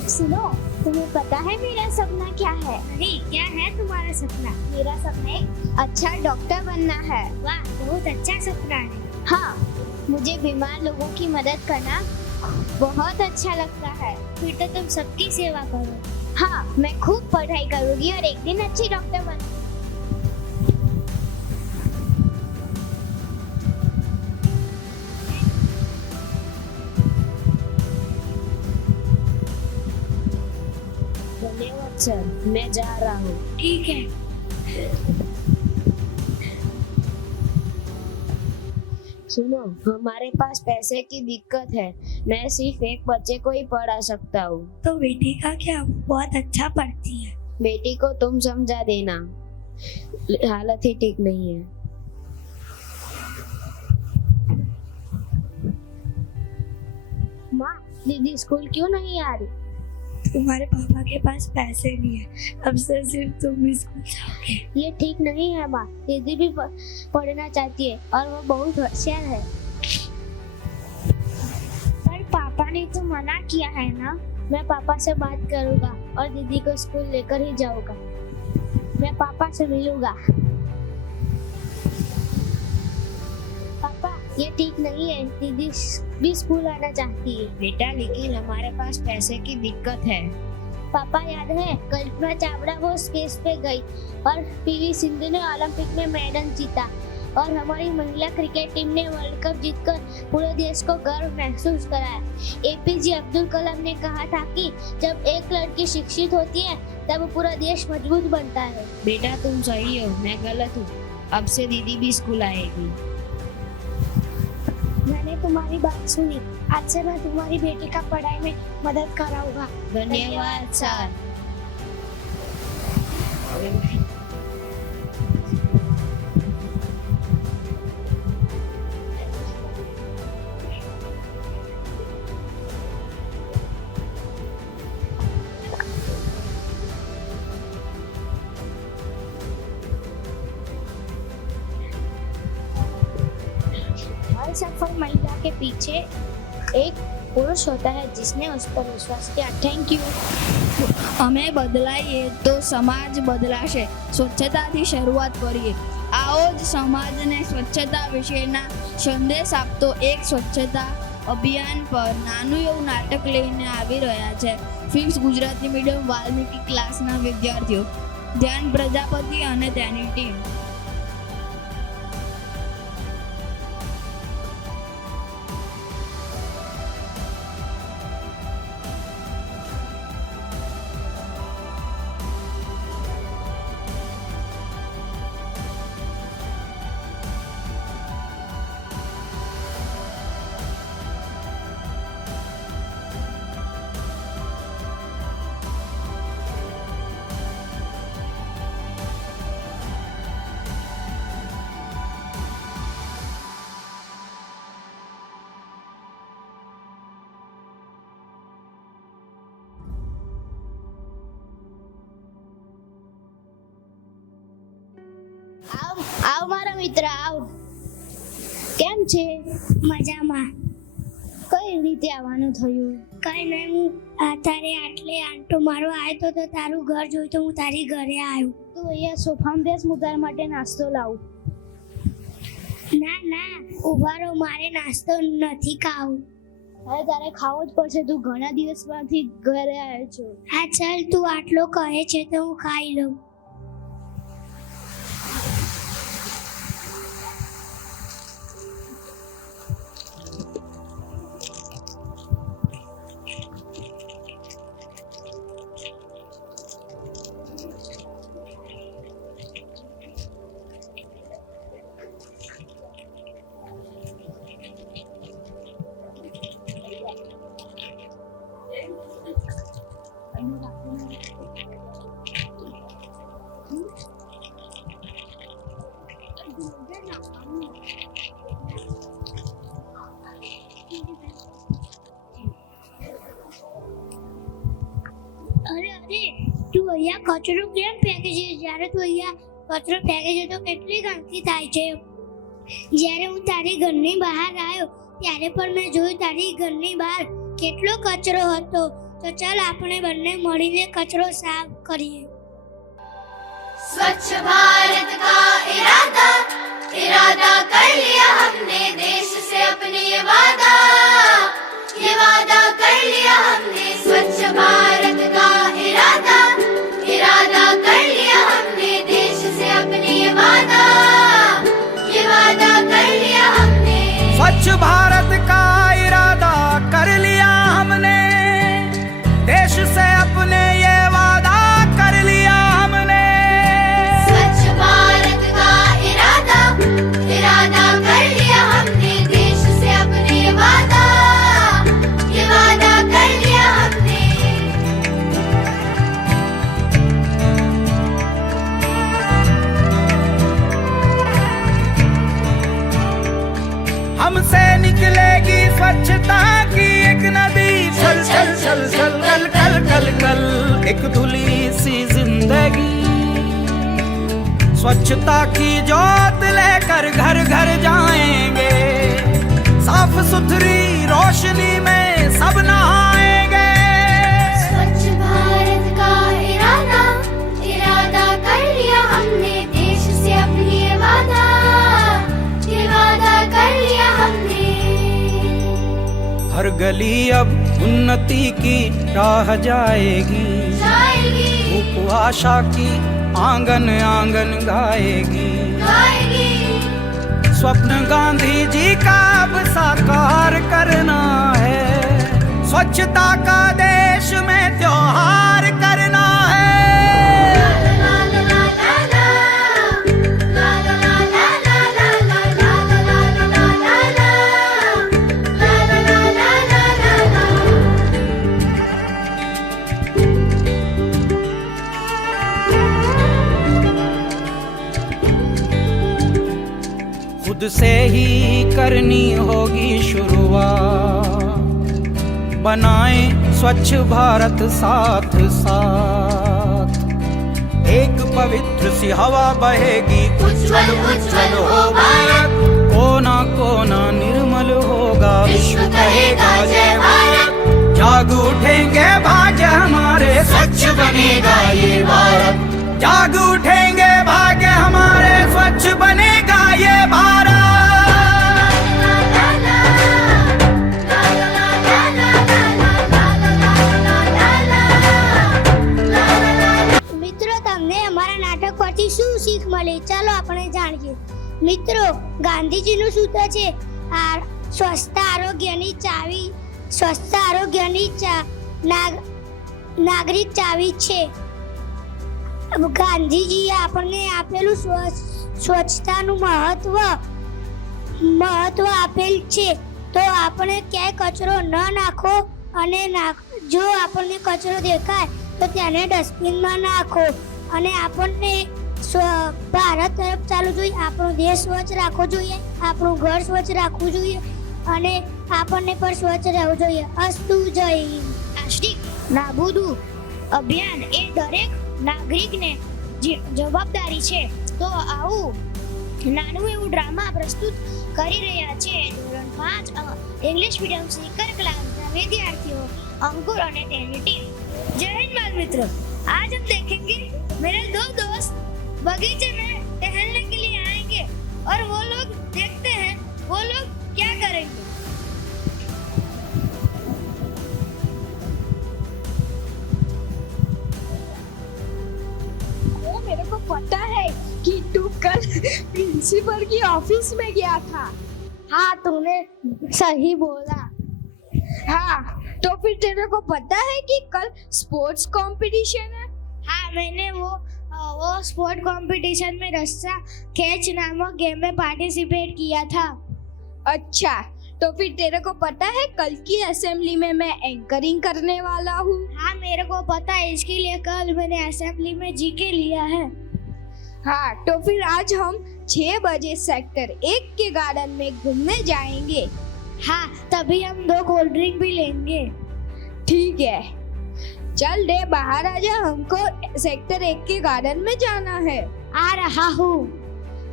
सुनो, तुम्हें पता है मेरा सपना क्या है? नहीं, क्या है तुम्हारा सपना? मेरा सपना एक अच्छा डॉक्टर बनना है। वाह, बहुत अच्छा सपना है। हाँ, मुझे बीमार लोगों की मदद करना बहुत अच्छा लगता है। फिर तो तुम सबकी सेवा करो। हाँ, मैं खूब पढ़ाई करूंगी और एक दिन अच्छी डॉक्टर बनूंगी। धन्यवाद सर, मैं जा रहा हूँ। ठीक है। सुनो, हमारे पास पैसे की दिक्कत है, मैं सिर्फ एक बच्चे को ही पढ़ा सकता हूँ। तो बेटी का क्या, बहुत अच्छा पढ़ती है। बेटी को तुम समझा देना, हालत ही ठीक नहीं है। माँ, दीदी स्कूल क्यों नहीं आ रही? तुम्हारे पापा के पास पैसे नहीं है, अब से सिर्फ तुम भी स्कूल जाओगे। ये ठीक नहीं है माँ, दीदी भी पढ़ना चाहती है और वो बहुत होशियार है। पर पापा ने तो मना किया है ना। मैं पापा से बात करूँगा और दीदी को स्कूल लेकर ही जाऊँगा। मैं पापा से मिलूंगा। पापा, ये ठीक नहीं है, दीदी भी स्कूल आना चाहती है। बेटा, लेकिन हमारे पास पैसे की दिक्कत है। पापा, याद है कल्पना चावला वो स्पेस पे गई और पीवी सिंधु ने ओलंपिक में मेडल जीता और हमारी महिला क्रिकेट टीम ने वर्ल्ड कप जीतकर पूरे देश को गर्व महसूस कराया। एपीजे अब्दुल कलाम ने कहा था कि जब एक लड़की शिक्षित होती है तब पूरा देश मजबूत बनता है। बेटा, तुम सही हो, मैं गलत हूँ। अब से दीदी भी स्कूल आएगी। मैंने तुम्हारी बात सुनी, आज से मैं तुम्हारी बेटी का पढ़ाई में मदद कराऊंगा। धन्यवाद सर। हर सफल महिला के पीछे एक पुरुष होता है जिसने उस पर विश्वास किया। Thank you. અમે બદલાઈએ તો સમાજ બદલાશે. સ્વચ્છતાથી શરૂઆત કરીએ. આવો જ સમાજને સ્વચ્છતા વિશેના સંદેશ આપતો એક સ્વચ્છતા અભિયાન પર નાનું એવું નાટક લઈને આવી રહ્યા છે ફિફ્થ ગુજરાતી મીડિયમ વાલ્મીકી ક્લાસના વિદ્યાર્થીઓ ધ્યાન પ્રજાપતિ અને તેની ટીમ. આવ મારા મિત્ર, આવ. કેમ છે? મજામાં. કઈ રીતે આવવાનું થયું? કઈ નહીં, હું તારે આટલે આંટો મારો આવ્યો તો તારું ઘર જોયું તો હું તારી ઘરે આવ્યો. તું અહીંયા સોફામાં બેસ, હું તારા માટે નાસ્તો લાવું. ના ના, ઉભા રહો, મારે નાસ્તો નથી ખાવું. હવે તારે ખાવો જ પડશે, તું ઘણા દિવસમાંથી ઘરે આવ્યો છો. હા ચાલ, તું આટલો કહે છે તો હું ખાઈ લઉં. અરે અરે, તું અહીંયા કચરો કેમ ફેંકે છે? જ્યારે તું અહીંયા કચરો ફેંકે છે તો કેટલી ગંદકી થાય છે. જ્યારે હું તારી ઘરની બહાર આવ્યો ત્યારે પણ મેં જોયું તારી ઘરની બહાર કેટલો કચરો હતો. તો ચાલ આપણે બંને મળીને કચરો સાફ કરીએ. स्वच्छ भारत का इरादा इरादा कर लिया हमने देश से अपने ये वादा कर लिया हमने स्वच्छ भारत का इरादा कर लिया हमने देश से अपने ये वादा कर लिया हमने। स्वच्छ भारत का इरादा कर लिया हमने देश से अपने ये वादा कर लिया हमने। स्वच्छ भारत का इरादा कर लिया हमने देश से अपने ये वादा कर लिया हमने। हमसे निकलेगी स्वच्छता की एक नदी छल छल छल छल कल कल कल कल एक धुली सी जिंदगी। स्वच्छता की जोत लेकर घर घर जाएंगे साफ सुथरी रोशनी में सब नहाएंगे। स्वच्छ भारत का इरादा कर लिया हमने देश से अपनी ये वादा कर लिया हमने। हर गली अब उन्नति की राह जाएगी धूप आशा की आंगन आंगन गाएगी। स्वप्न गांधी जी का अब साकार करना है स्वच्छता का देश में त्योहार करना है। खुद से ही करनी होगी शुरुआत बनाएं स्वच्छ भारत साथ साथ। एक पवित्र सी हवा बहेगी उज्जवल उज्जवल हो भारत। कोना कोना निर्मल होगा विश्व कहेगा जय भारत। जाग उठेंगे भाग्य हमारे स्वच्छ बनेगा ये भारत। जाग उठेंगे भाग्य हमारे स्वच्छ बनेगा ये भारत। મિત્રો તમને અમારા નાટક પરથી શું શીખ મળી ચાલો આપણે જાણીએ। મિત્રો ગાંધીજીનું સૂત્ર છે સ્વચ્છતા આરોગ્યની નાગરિક ચાવી છે। ગાંધીજીએ આપણને આપેલું સ્વચ્છતાનું મહત્વ આપેલ છે તો આપણે ક્યાંય કચરો ન નાખો અને જો આપણને કચરો દેખાય તો તેને ડસ્ટબિનમાં નાખો અને આપણને ભારત તરફ ચાલવું જોઈએ। આપણો દેશ સ્વચ્છ રાખવો જોઈએ આપણું ઘર સ્વચ્છ રાખવું જોઈએ અને આપણને પણ સ્વચ્છ રહેવું જોઈએ। અસ્તુ જય હિન્દ। પ્લાસ્ટિક નાબૂદું અભિયાન એ દરેક નાગરિકને જવાબદારી છે તો આવું નાનું એવું ડ્રામા પ્રસ્તુત કરી રહ્યા છે ધોરણ 5 ઇંગ્લિશ મીડિયમ સ્પીકર ક્લાસના વિદ્યાર્થીઓ अंकुर और तेरी टीम। जय हिंद बाल मित्रों, आज हम देखेंगे मेरे दो दोस्त बगीचे में टहलने के लिए आएंगे और वो लोग देखते हैं वो लोग क्या करेंगे। मेरे को पता है कि तू कल प्रिंसिपल की ऑफिस में गया था। हाँ तूने सही बोला। हाँ तो फिर तेरे को पता है कि कल स्पोर्ट्स कंपटीशन है। हाँ मैंने वो स्पोर्ट कंपटीशन में रस्सा खींच नामक गेम में पार्टिसिपेट किया था। अच्छा तो फिर तेरे को पता है कल की असेंबली में मैं एंकरिंग करने वाला हूँ। हाँ मेरे को पता है, इसके लिए कल मैंने असेंबली में जीके लिया है। हाँ तो फिर आज हम 6 बजे सेक्टर 1 के गार्डन में घूमने जाएंगे। हाँ तभी हम 2 कोल्ड ड्रिंक भी लेंगे। ठीक है चल दे बाहर आजा, हमको सेक्टर 1 के गार्डन में जाना है। आ रहा हूँ।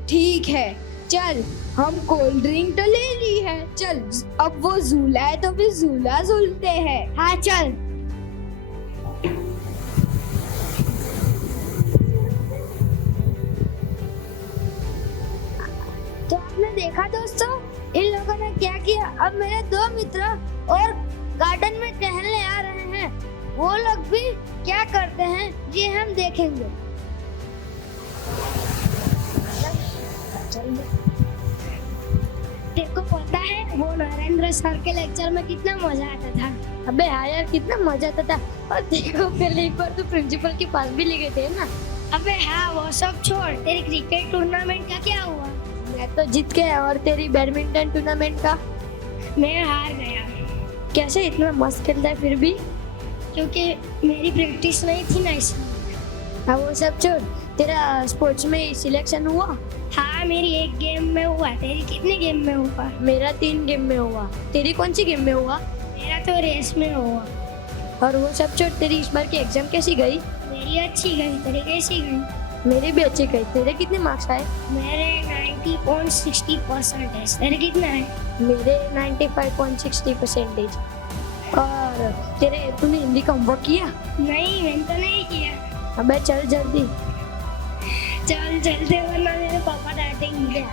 ठीक है चल, हम कोल्ड ड्रिंक तो ले ली है, चल अब वो झूला है तो फिर झूला झूलते हैं। हाँ चल। अब मेरे 2 मित्र और गार्डन में टहलने आ रहे हैं। वो लोग भी क्या करते हैं ये हम देखेंगे। तेरे को पता है वो नरेंद्र सर के लेक्चर में कितना मजा आता था। अबे हाँ यार, कितना मजा आता था। और देखो पहले एक बार तो प्रिंसिपल के पास भी ले गए थे ना। अबे हाँ वो सब छोड़, तेरी क्रिकेट टूर्नामेंट का क्या हुआ? मैं तो जीत गया। और तेरी बैडमिंटन टूर्नामेंट का? मैं हार गया। कैसे? इतना मस्त खेलता है फिर भी। क्योंकि मेरी प्रैक्टिस नहीं थी ना इसलिए। हाँ वो सब छोड़, तेरा स्पोर्ट्स में सिलेक्शन हुआ? हाँ मेरी 1 गेम में हुआ। तेरी कितने गेम में हुआ? मेरा 3 गेम में हुआ। तेरी कौन सी गेम में हुआ? मेरा तो रेस में हुआ। और वो सब छोड़, तेरी इस बार की एग्जाम कैसी गई? मेरी अच्छी गई। तेरी कैसी गई? मेरी भी अच्छी गई। तेरे कितने मार्क्स आए? मेरे 90.60% है। तेरे कितना है? मेरे 95.60%। और तूने हिंदी का होमवर्क किया? नहीं मैंने तो नहीं किया। अबे चल जल्दी। चल चलते वरना मेरे पापा डांटेंगे। तो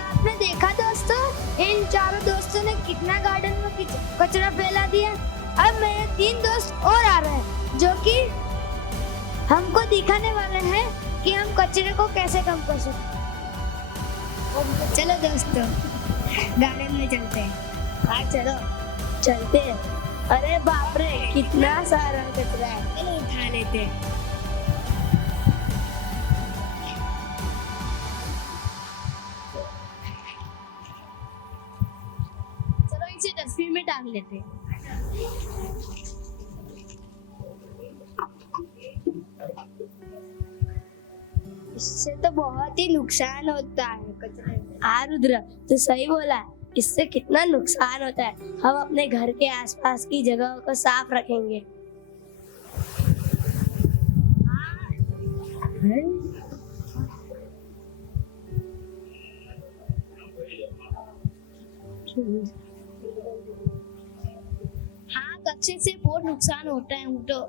आपने देखा दोस्तों, इन चारों दोस्तों ने कितना गार्डन में कचरा फैला दिया। अब मेरे 3 दोस्त और आ रहे हैं जो कि हमको दिखाने वाले हैं कि हम कचरे को कैसे कम कर सकते। चलो दोस्तों गार्डन में चलते हैं। हाँ चलो चलते हैं। अरे बाप रे, कितना सारा कचरा है। चलो उठा लेते हैं। चलो इसे डस्टबिन में डाल लेते हैं। इससे तो बहुत ही नुकसान होता है कचरे में। हाँ रुद्र, तो सही बोला। इससे कितना नुकसान होता है। हम अपने घर के आसपास की जगहों को साफ रखेंगे। हाँ कचरे से बहुत नुकसान होता है। तो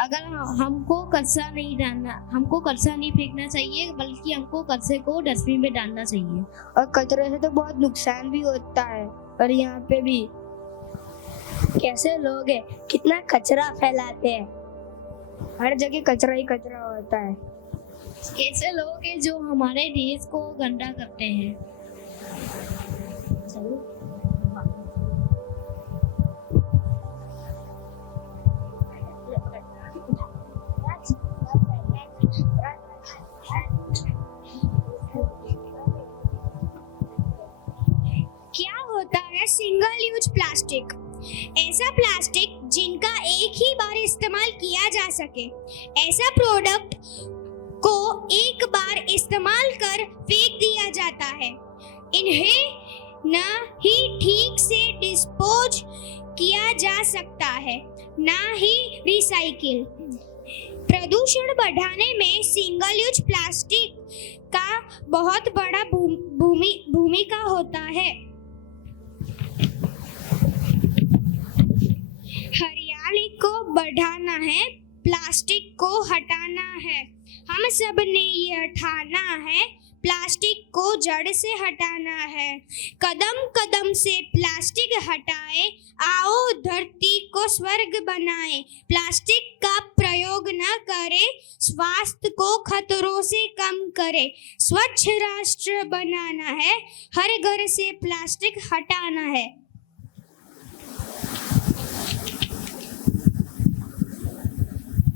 अगर हमको कचरा नहीं फेंकना चाहिए, बल्कि हमको कचरे को डस्टबिन में डालना चाहिए। और कचरे से तो बहुत नुकसान भी होता है। और यहाँ पे भी कैसे लोग हैं, कितना कचरा फैलाते हैं। हर जगह कचरा ही कचरा होता है। कैसे लोग हैं जो हमारे देश को गंदा करते हैं। क्या होता है सिंगल यूज प्लास्टिक? ऐसा प्लास्टिक जिनका एक ही बार इस्तेमाल किया जा सके। ऐसा प्रोडक्ट को एक बार इस्तेमाल कर फेंक दिया जाता है। इन्हें न ही ठीक से डिस्पोज किया जा सकता है, न ही रिसाइकिल। प्रदूषण बढ़ाने में सिंगल यूज प्लास्टिक का बहुत बड़ा भूमिका होता है। हरियाली को बढ़ाना है, प्लास्टिक को हटाना है। हम सब ने ये ठाना है, प्लास्टिक को जड़ से हटाना है। कदम कदम से प्लास्टिक हटाए, आओ धरती को स्वर्ग बनाए। प्लास्टिक का प्रयोग न करे, स्वास्थ्य को खतरों से कम करे। स्वच्छ राष्ट्र बनाना है, हर घर से प्लास्टिक हटाना है।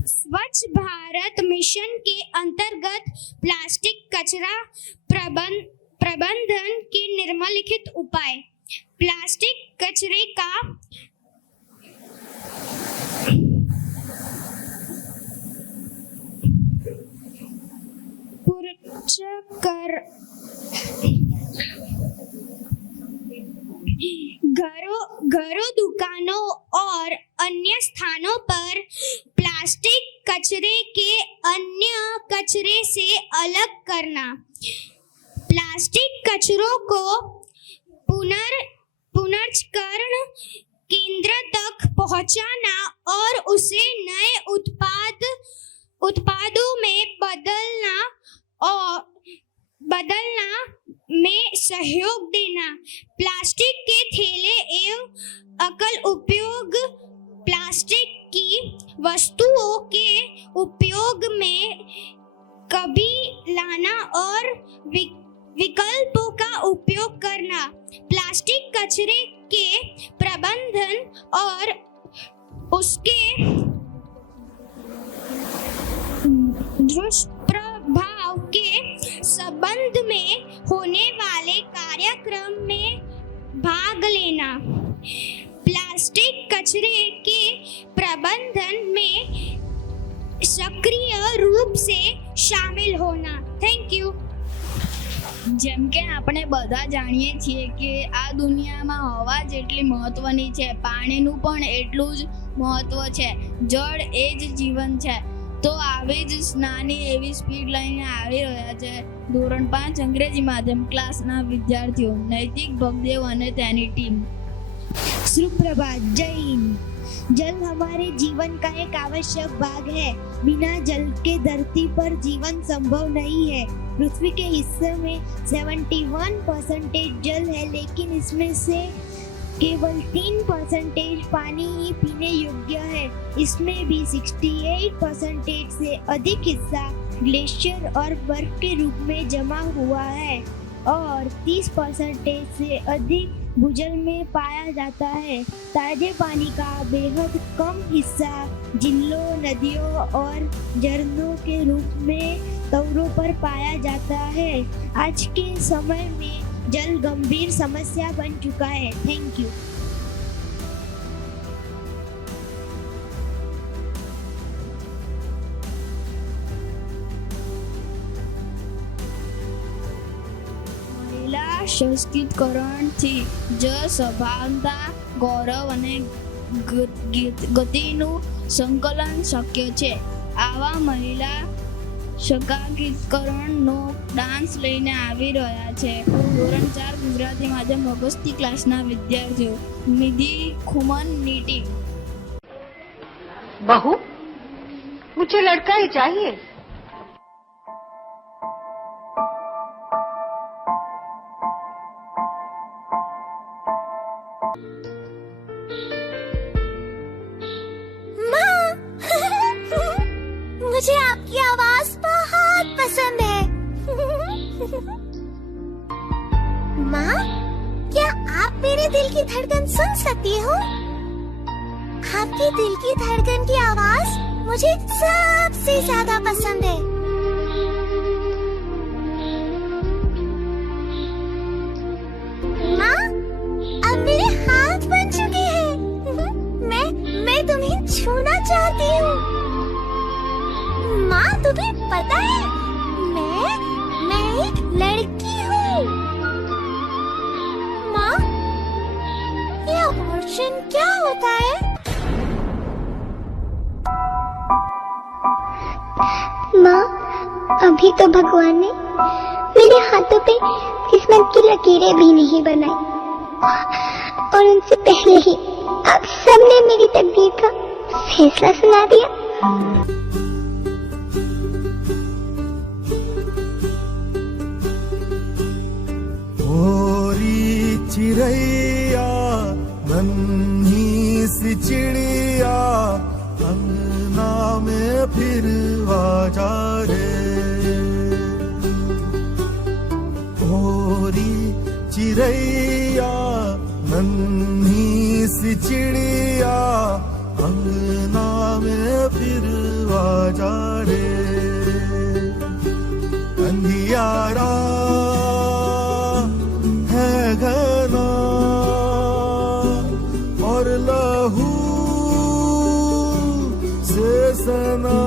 स्वच्छ भारत मिशन के अंतर्गत प्लास्टिक कचरा प्रबंधन के निम्नलिखित उपाय। प्लास्टिक कचरे का घरों, दुकानों और अन्य स्थानों पर प्लास्टिक कचरे के अन्य कचरे से अलग करना। प्लास्टिक कचरों को पुनर्चक्रण केंद्र तक पहुंचाना और उसे नए उत्पादों में बदलना बदलना में सहयोग देना। प्लास्टिक के थैले एवं अकल उपयोग प्लास्टिक की वस्तुओं के उपयोग में कभी लाना और विकल्पों का उपयोग करना। प्लास्टिक कचरे के प्रबंधन और उसके दुष्प्रभाव के संबंध में होने वाले कार्यक्रम में भाग लेना। प्लास्टिक कचरे के प्रबंधन में सक्रिय रूप से शामिल होना। Thank you. જેમ કે આપણે બધા જાણીએ છીએ કે આ દુનિયામાં હવા જેટલી મહત્વની છે, પાણીનું પણ એટલું જ મહત્વ છે. જળ એ જ જીવન છે. તો આવી જ નાની એવી સ્પીડ લઈને આવી રહ્યા છે ધોરણ 5 અંગ્રેજી માધ્યમ ક્લાસના વિદ્યાર્થીઓ, નૈતિક ભગદેવ અને તેની ટીમ. सुप्रभात। जय हिंद। जल हमारे जीवन का एक आवश्यक भाग है। बिना जल के धरती पर जीवन संभव नहीं है। पृथ्वी के हिस्से में 71% जल है, लेकिन इसमें से केवल 3% पानी ही पीने योग्य है। इसमें भी 68% से अधिक हिस्सा ग्लेशियर और बर्फ के रूप में जमा हुआ है और 30% से अधिक भूजल में पाया जाता है। ताजे पानी का बेहद कम हिस्सा झीलों, नदियों और झरनों के रूप में तौरों पर पाया जाता है। आज के समय में जल गंभीर समस्या बन चुका है। Thank you. સશક્તિકરણથી જ સભાનતા, ગૌરવ અને ગતિનું સંકલન શક્ય છે. આવા મહિલા સશક્તિકરણનો ડાન્સ લઈને આવી રહ્યા છે ધોરણ 4 ગુજરાતી માધ્યમ અગસ્તી ક્લાસના વિદ્યાર્થીઓ. નિધિ ખુમન નીટી. बहू, मुझे लड़का ही चाहिए। मुझे आपकी आवाज बहुत पसंद है। माँ, क्या आप मेरे दिल की धड़कन सुन सकती हो? आपके दिल की धड़कन की आवाज मुझे सबसे ज्यादा पसंद है। माँ, अब मेरे हाथ बन चुके हैं। मैं तुम्हें छूना चाहती हूँ। माँ, तुम्हें पता है मैं एक लड़की हूँ। माँ, ये अबॉर्शन क्या होता है? माँ, अभी तो भगवान ने मेरे हाथों पे किस्मत की लकीरें भी नहीं बनाई और उनसे पहले ही आप सबने मेरी तकदीर का फैसला सुना दिया। चिड़ैया, नन्ही सी चिड़िया, अंगना में फिर आजा रे। ओरी चिड़ैया, नन्ही सी चिड़िया, अंगना में फिर आजा रे। अंधियारा है घना और लहू से सना,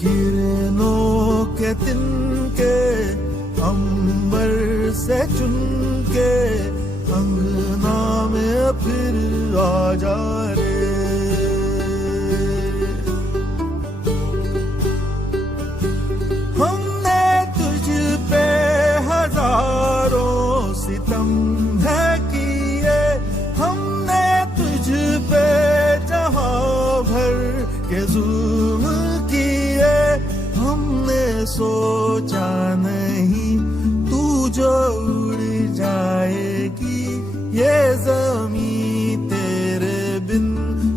किरणों के तिनके अंबर से चुनके, अंगना में फिर आजा रे। हमने तुझ पे हजारों सितम है किए, हमने तुझ पे जहां भर के जुल्म किए, हमने सोचा नहीं तू जो उड़ जाएगी ये ज़मीं तेरे बिन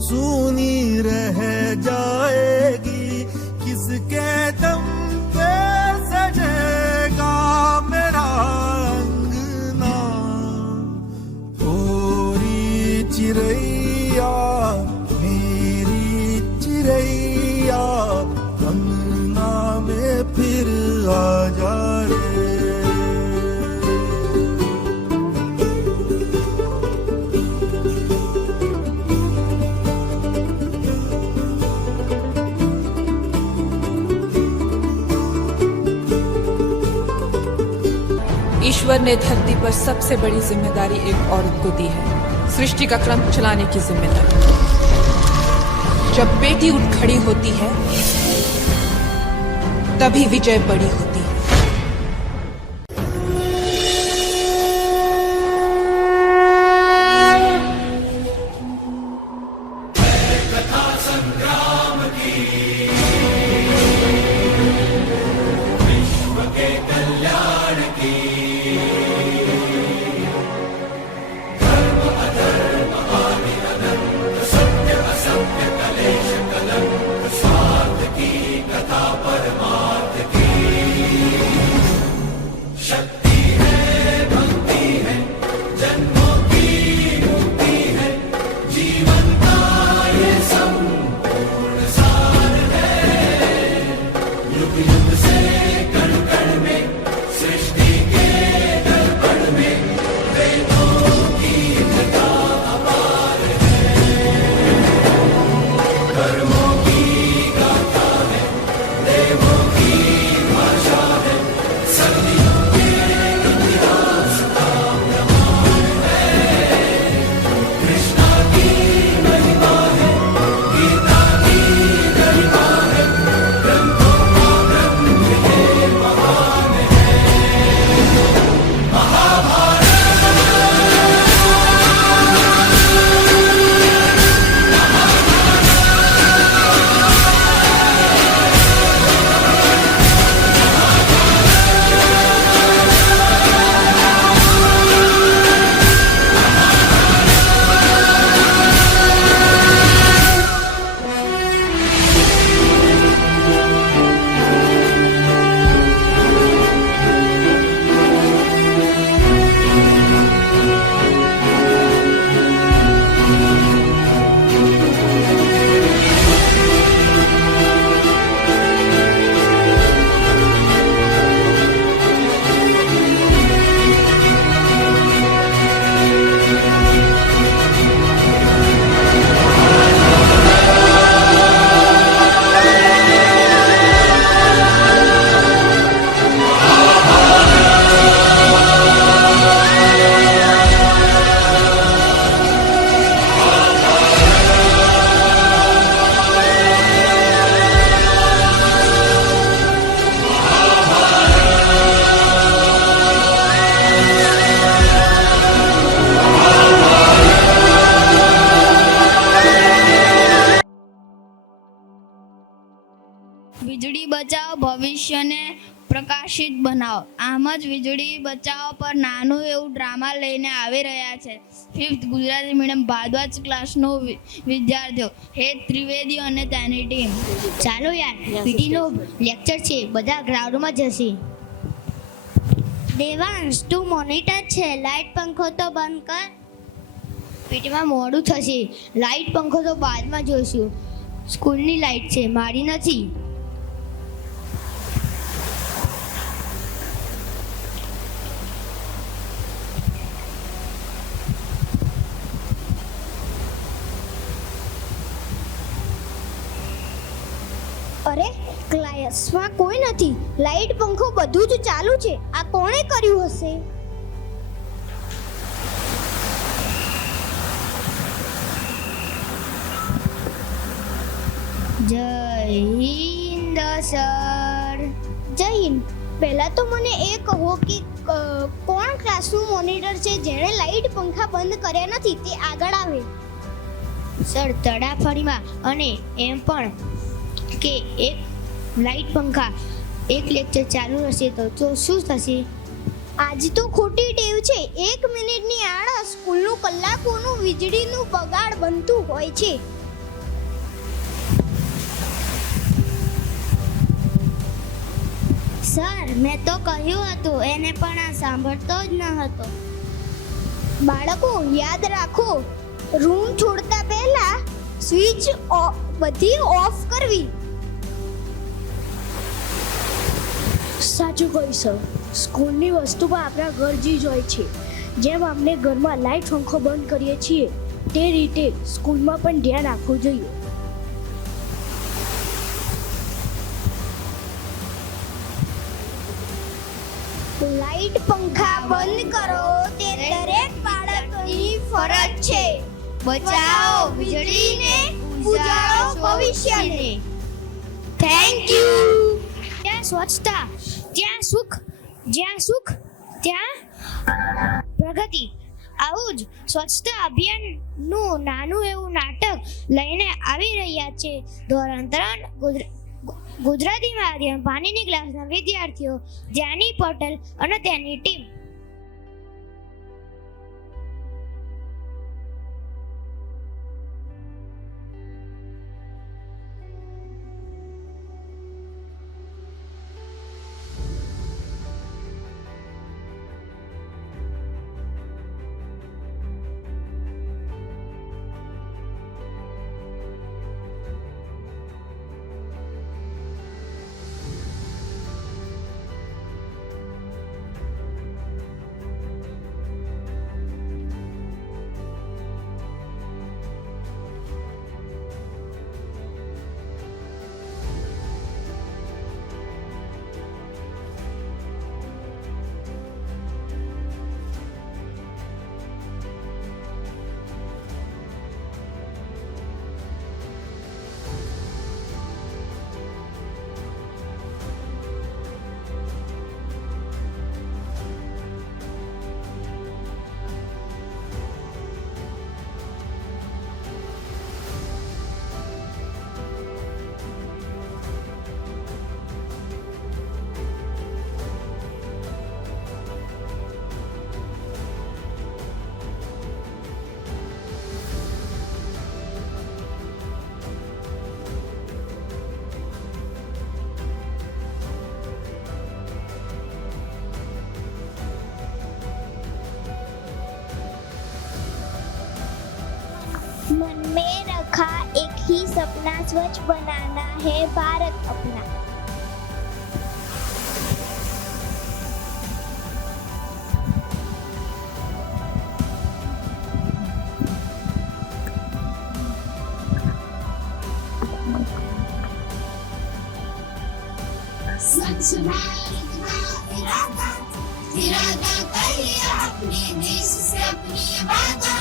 सूनी रह जाएगी किसके दम पे सजेगा मेरा अंगना ओरी चिड़ैया मेरी चिड़ैया अंगना में फिर आ जा रे ईश्वर ने धरती पर सबसे बड़ी जिम्मेदारी एक औरत को दी है, सृष्टि का क्रम चलाने की जिम्मेदारी। जब बेटी उठ खड़ी होती है तभी विजय बड़ी होती है। વીજળી બચાવો ભવિષ્યને પ્રકાશિત બનાવો. આમ જ વીજળી બચાવો પર નાનું એવું ડ્રામા લઈને આવી રહ્યા છે 5th ગુજરાતી મીડિયમ ભારદ્વાજ ક્લાસનો વિદ્યાર્થીઓ હેત ત્રિવેદી અને તેની ટીમ. ચાલો યાર પીટીનો લેક્ચર છે, બધા ગ્રાઉન્ડમાં જશે. દેવાંશ તું મોનિટર છે, લાઈટ પંખો તો બંધ કર. પીટીમાં મોડું થશે, લાઈટ પંખો તો બાદમાં જોઈશું. સ્કૂલની લાઈટ છે, મારી નથી. અરે ક્લાસમાં કોઈ નથી, લાઈટ પંખો બધું જ ચાલુ છે. આ કોણે કર્યું હશે? જય હિન્દ સર. જય હિન્દ. પહેલા તો મને એ કહો કે કોણ ક્લાસનું મોનિટર છે જેણે લાઈટ પંખા બંધ કર્યા નથી, તે આગળ આવે. સર તડાફડીમાં અને એમ પણ કે એક લાઈટ પંખા એક લેક્ચર ચાલુ હશે તો શું થશે? આજ તો ખોટી ટેવ છે. 1 મિનિટની આળસ સ્કૂલનું કલાકોનું વીજળીનું બગાડ બનતું હોય છે. સર, મેં તો કહ્યું હતું, એને પણ આ સાંભળતો જ ન હતો. બાળકો યાદ રાખો, રૂમ છોડતા પહેલા સ્વિચ બધી ઓફ કરવી. સાચું કહ્યું સર. સ્કૂલની વસ્તુમાં આપણા ઘર જેવી જ હોય છે. જેમ આપણે ઘરમાં લાઇટ પંખો બંધ કરીએ છીએ તે રીતે સ્કૂલમાં પણ ધ્યાન રાખવું જોઈએ. લાઈટ પંખા બંધ કરો તે દરેક બાળકની ફરજ છે. બચાવો વીજળીને, ઉજાળો ભવિષ્યને. Thank you. ત્યાં સ્વચ્છતા, ત્યાં સુખ, જ્યાં સુખ ત્યાં પ્રગતિ. આવું જ સ્વચ્છતા અભિયાનનું નાનું એવું નાટક લઈને આવી રહ્યા છે ધોરણ 3 ગુજરાતી માધ્યમ પાણીની ક્લાસના વિદ્યાર્થીઓ જ્ઞાની પટેલ અને તેની ટીમ. मन में रखा एक ही सपना, स्वच्छ बनाना है भारत अपना. स्वच्छ भारत का इरादा कर लिया अपने देश से अपनी वादा.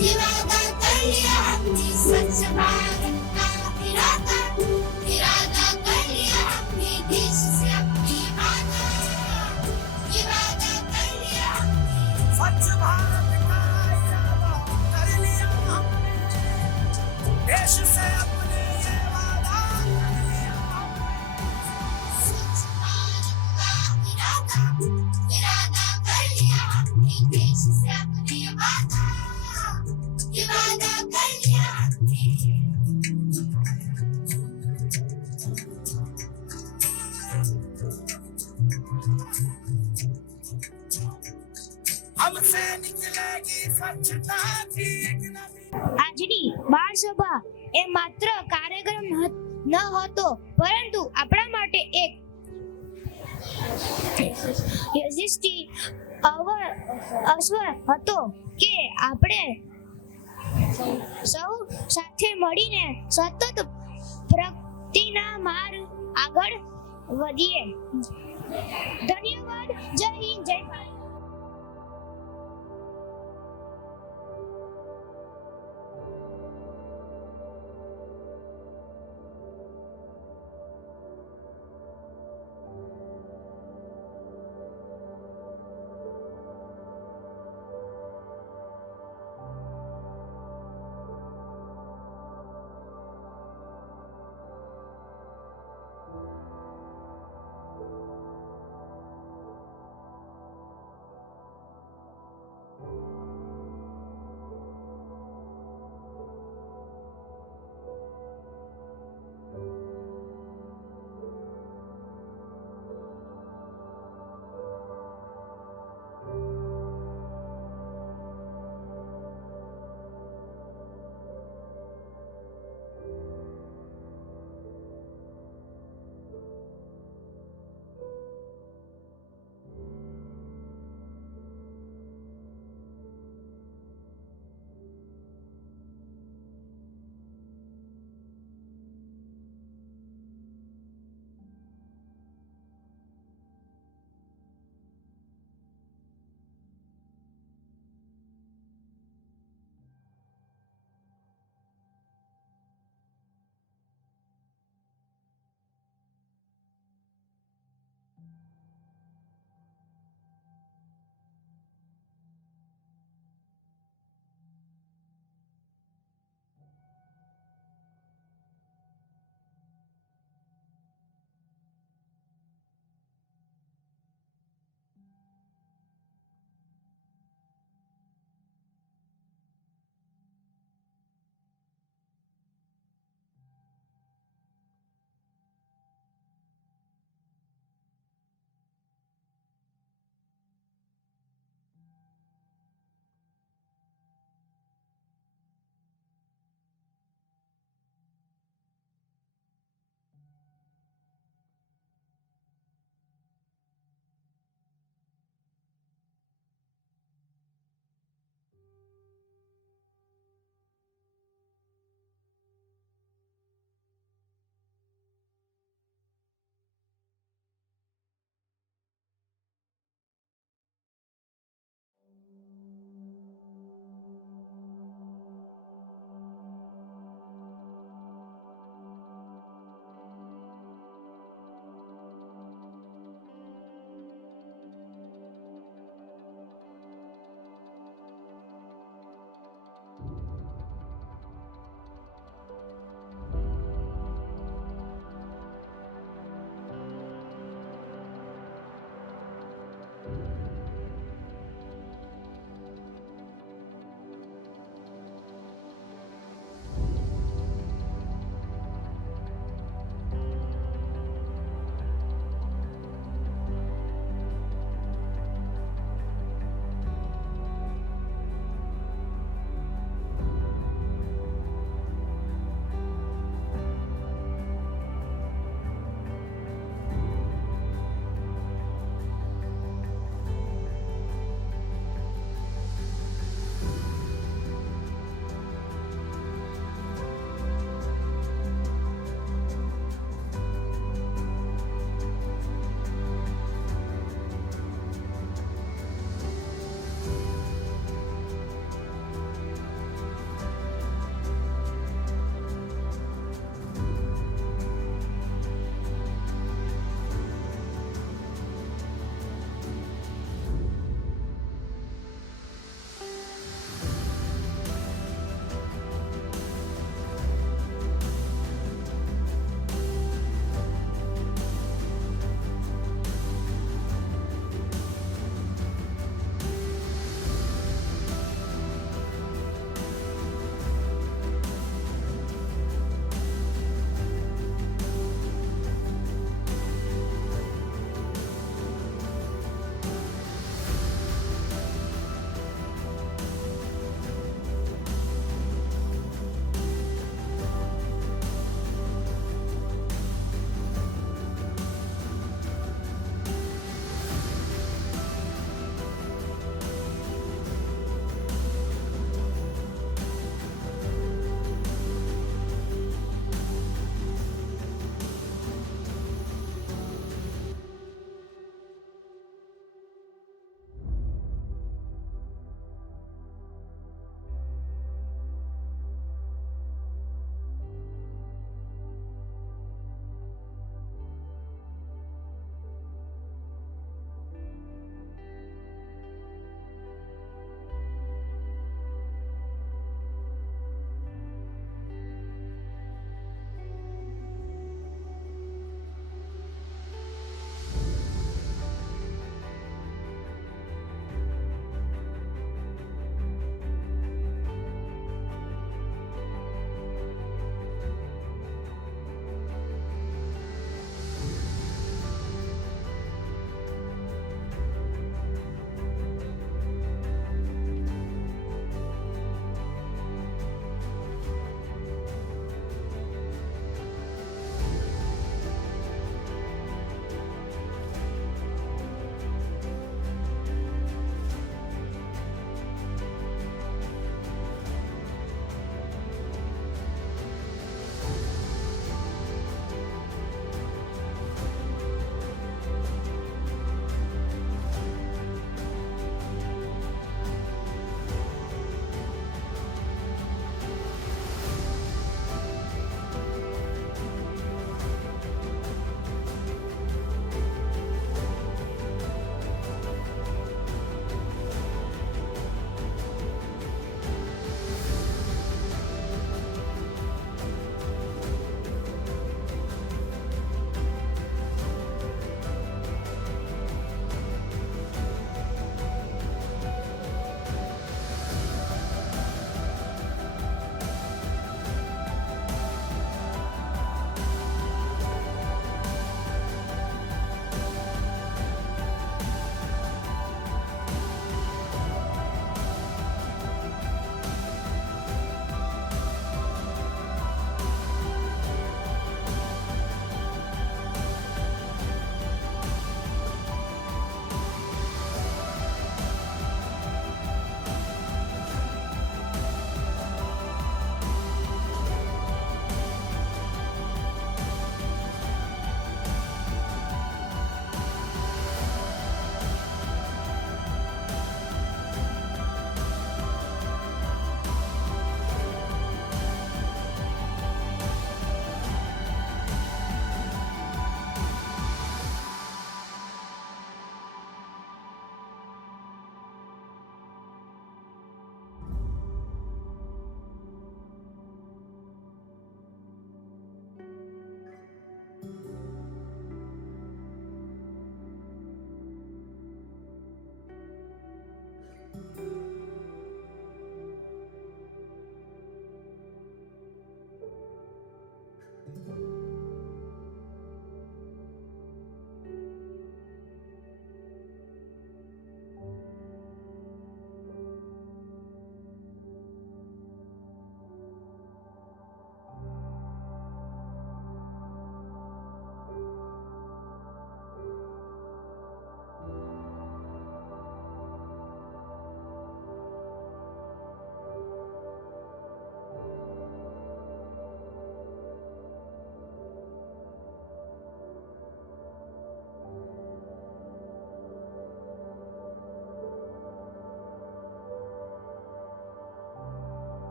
इरादा कर लिया अपने स्वच्छ भारत का इरादा कर लिया अपने देश से अपनी वादा. इरादा कर लिया स्वच्छ भारत का इरादा कर लिया हमने, देश से अपने ये वादा कर लिया. स्वच्छ भारत का इरादा कर लिया अपने देश से अपनी वादा. इरादा कर लिया हमसे निकलेगी स्वच्छता की एक नदी. આજની બાળ સભા એ માત્ર કાર્યક્રમ ન હતો, પરંતુ આપણા માટે એક યશસ્વી અવસર હતો કે આપણે સૌ સાથે મળીને સતત પ્રગતિના માર્ગ આગળ વધીએ. ધન્યવાદ. જય હિન્દ, જય ભારત.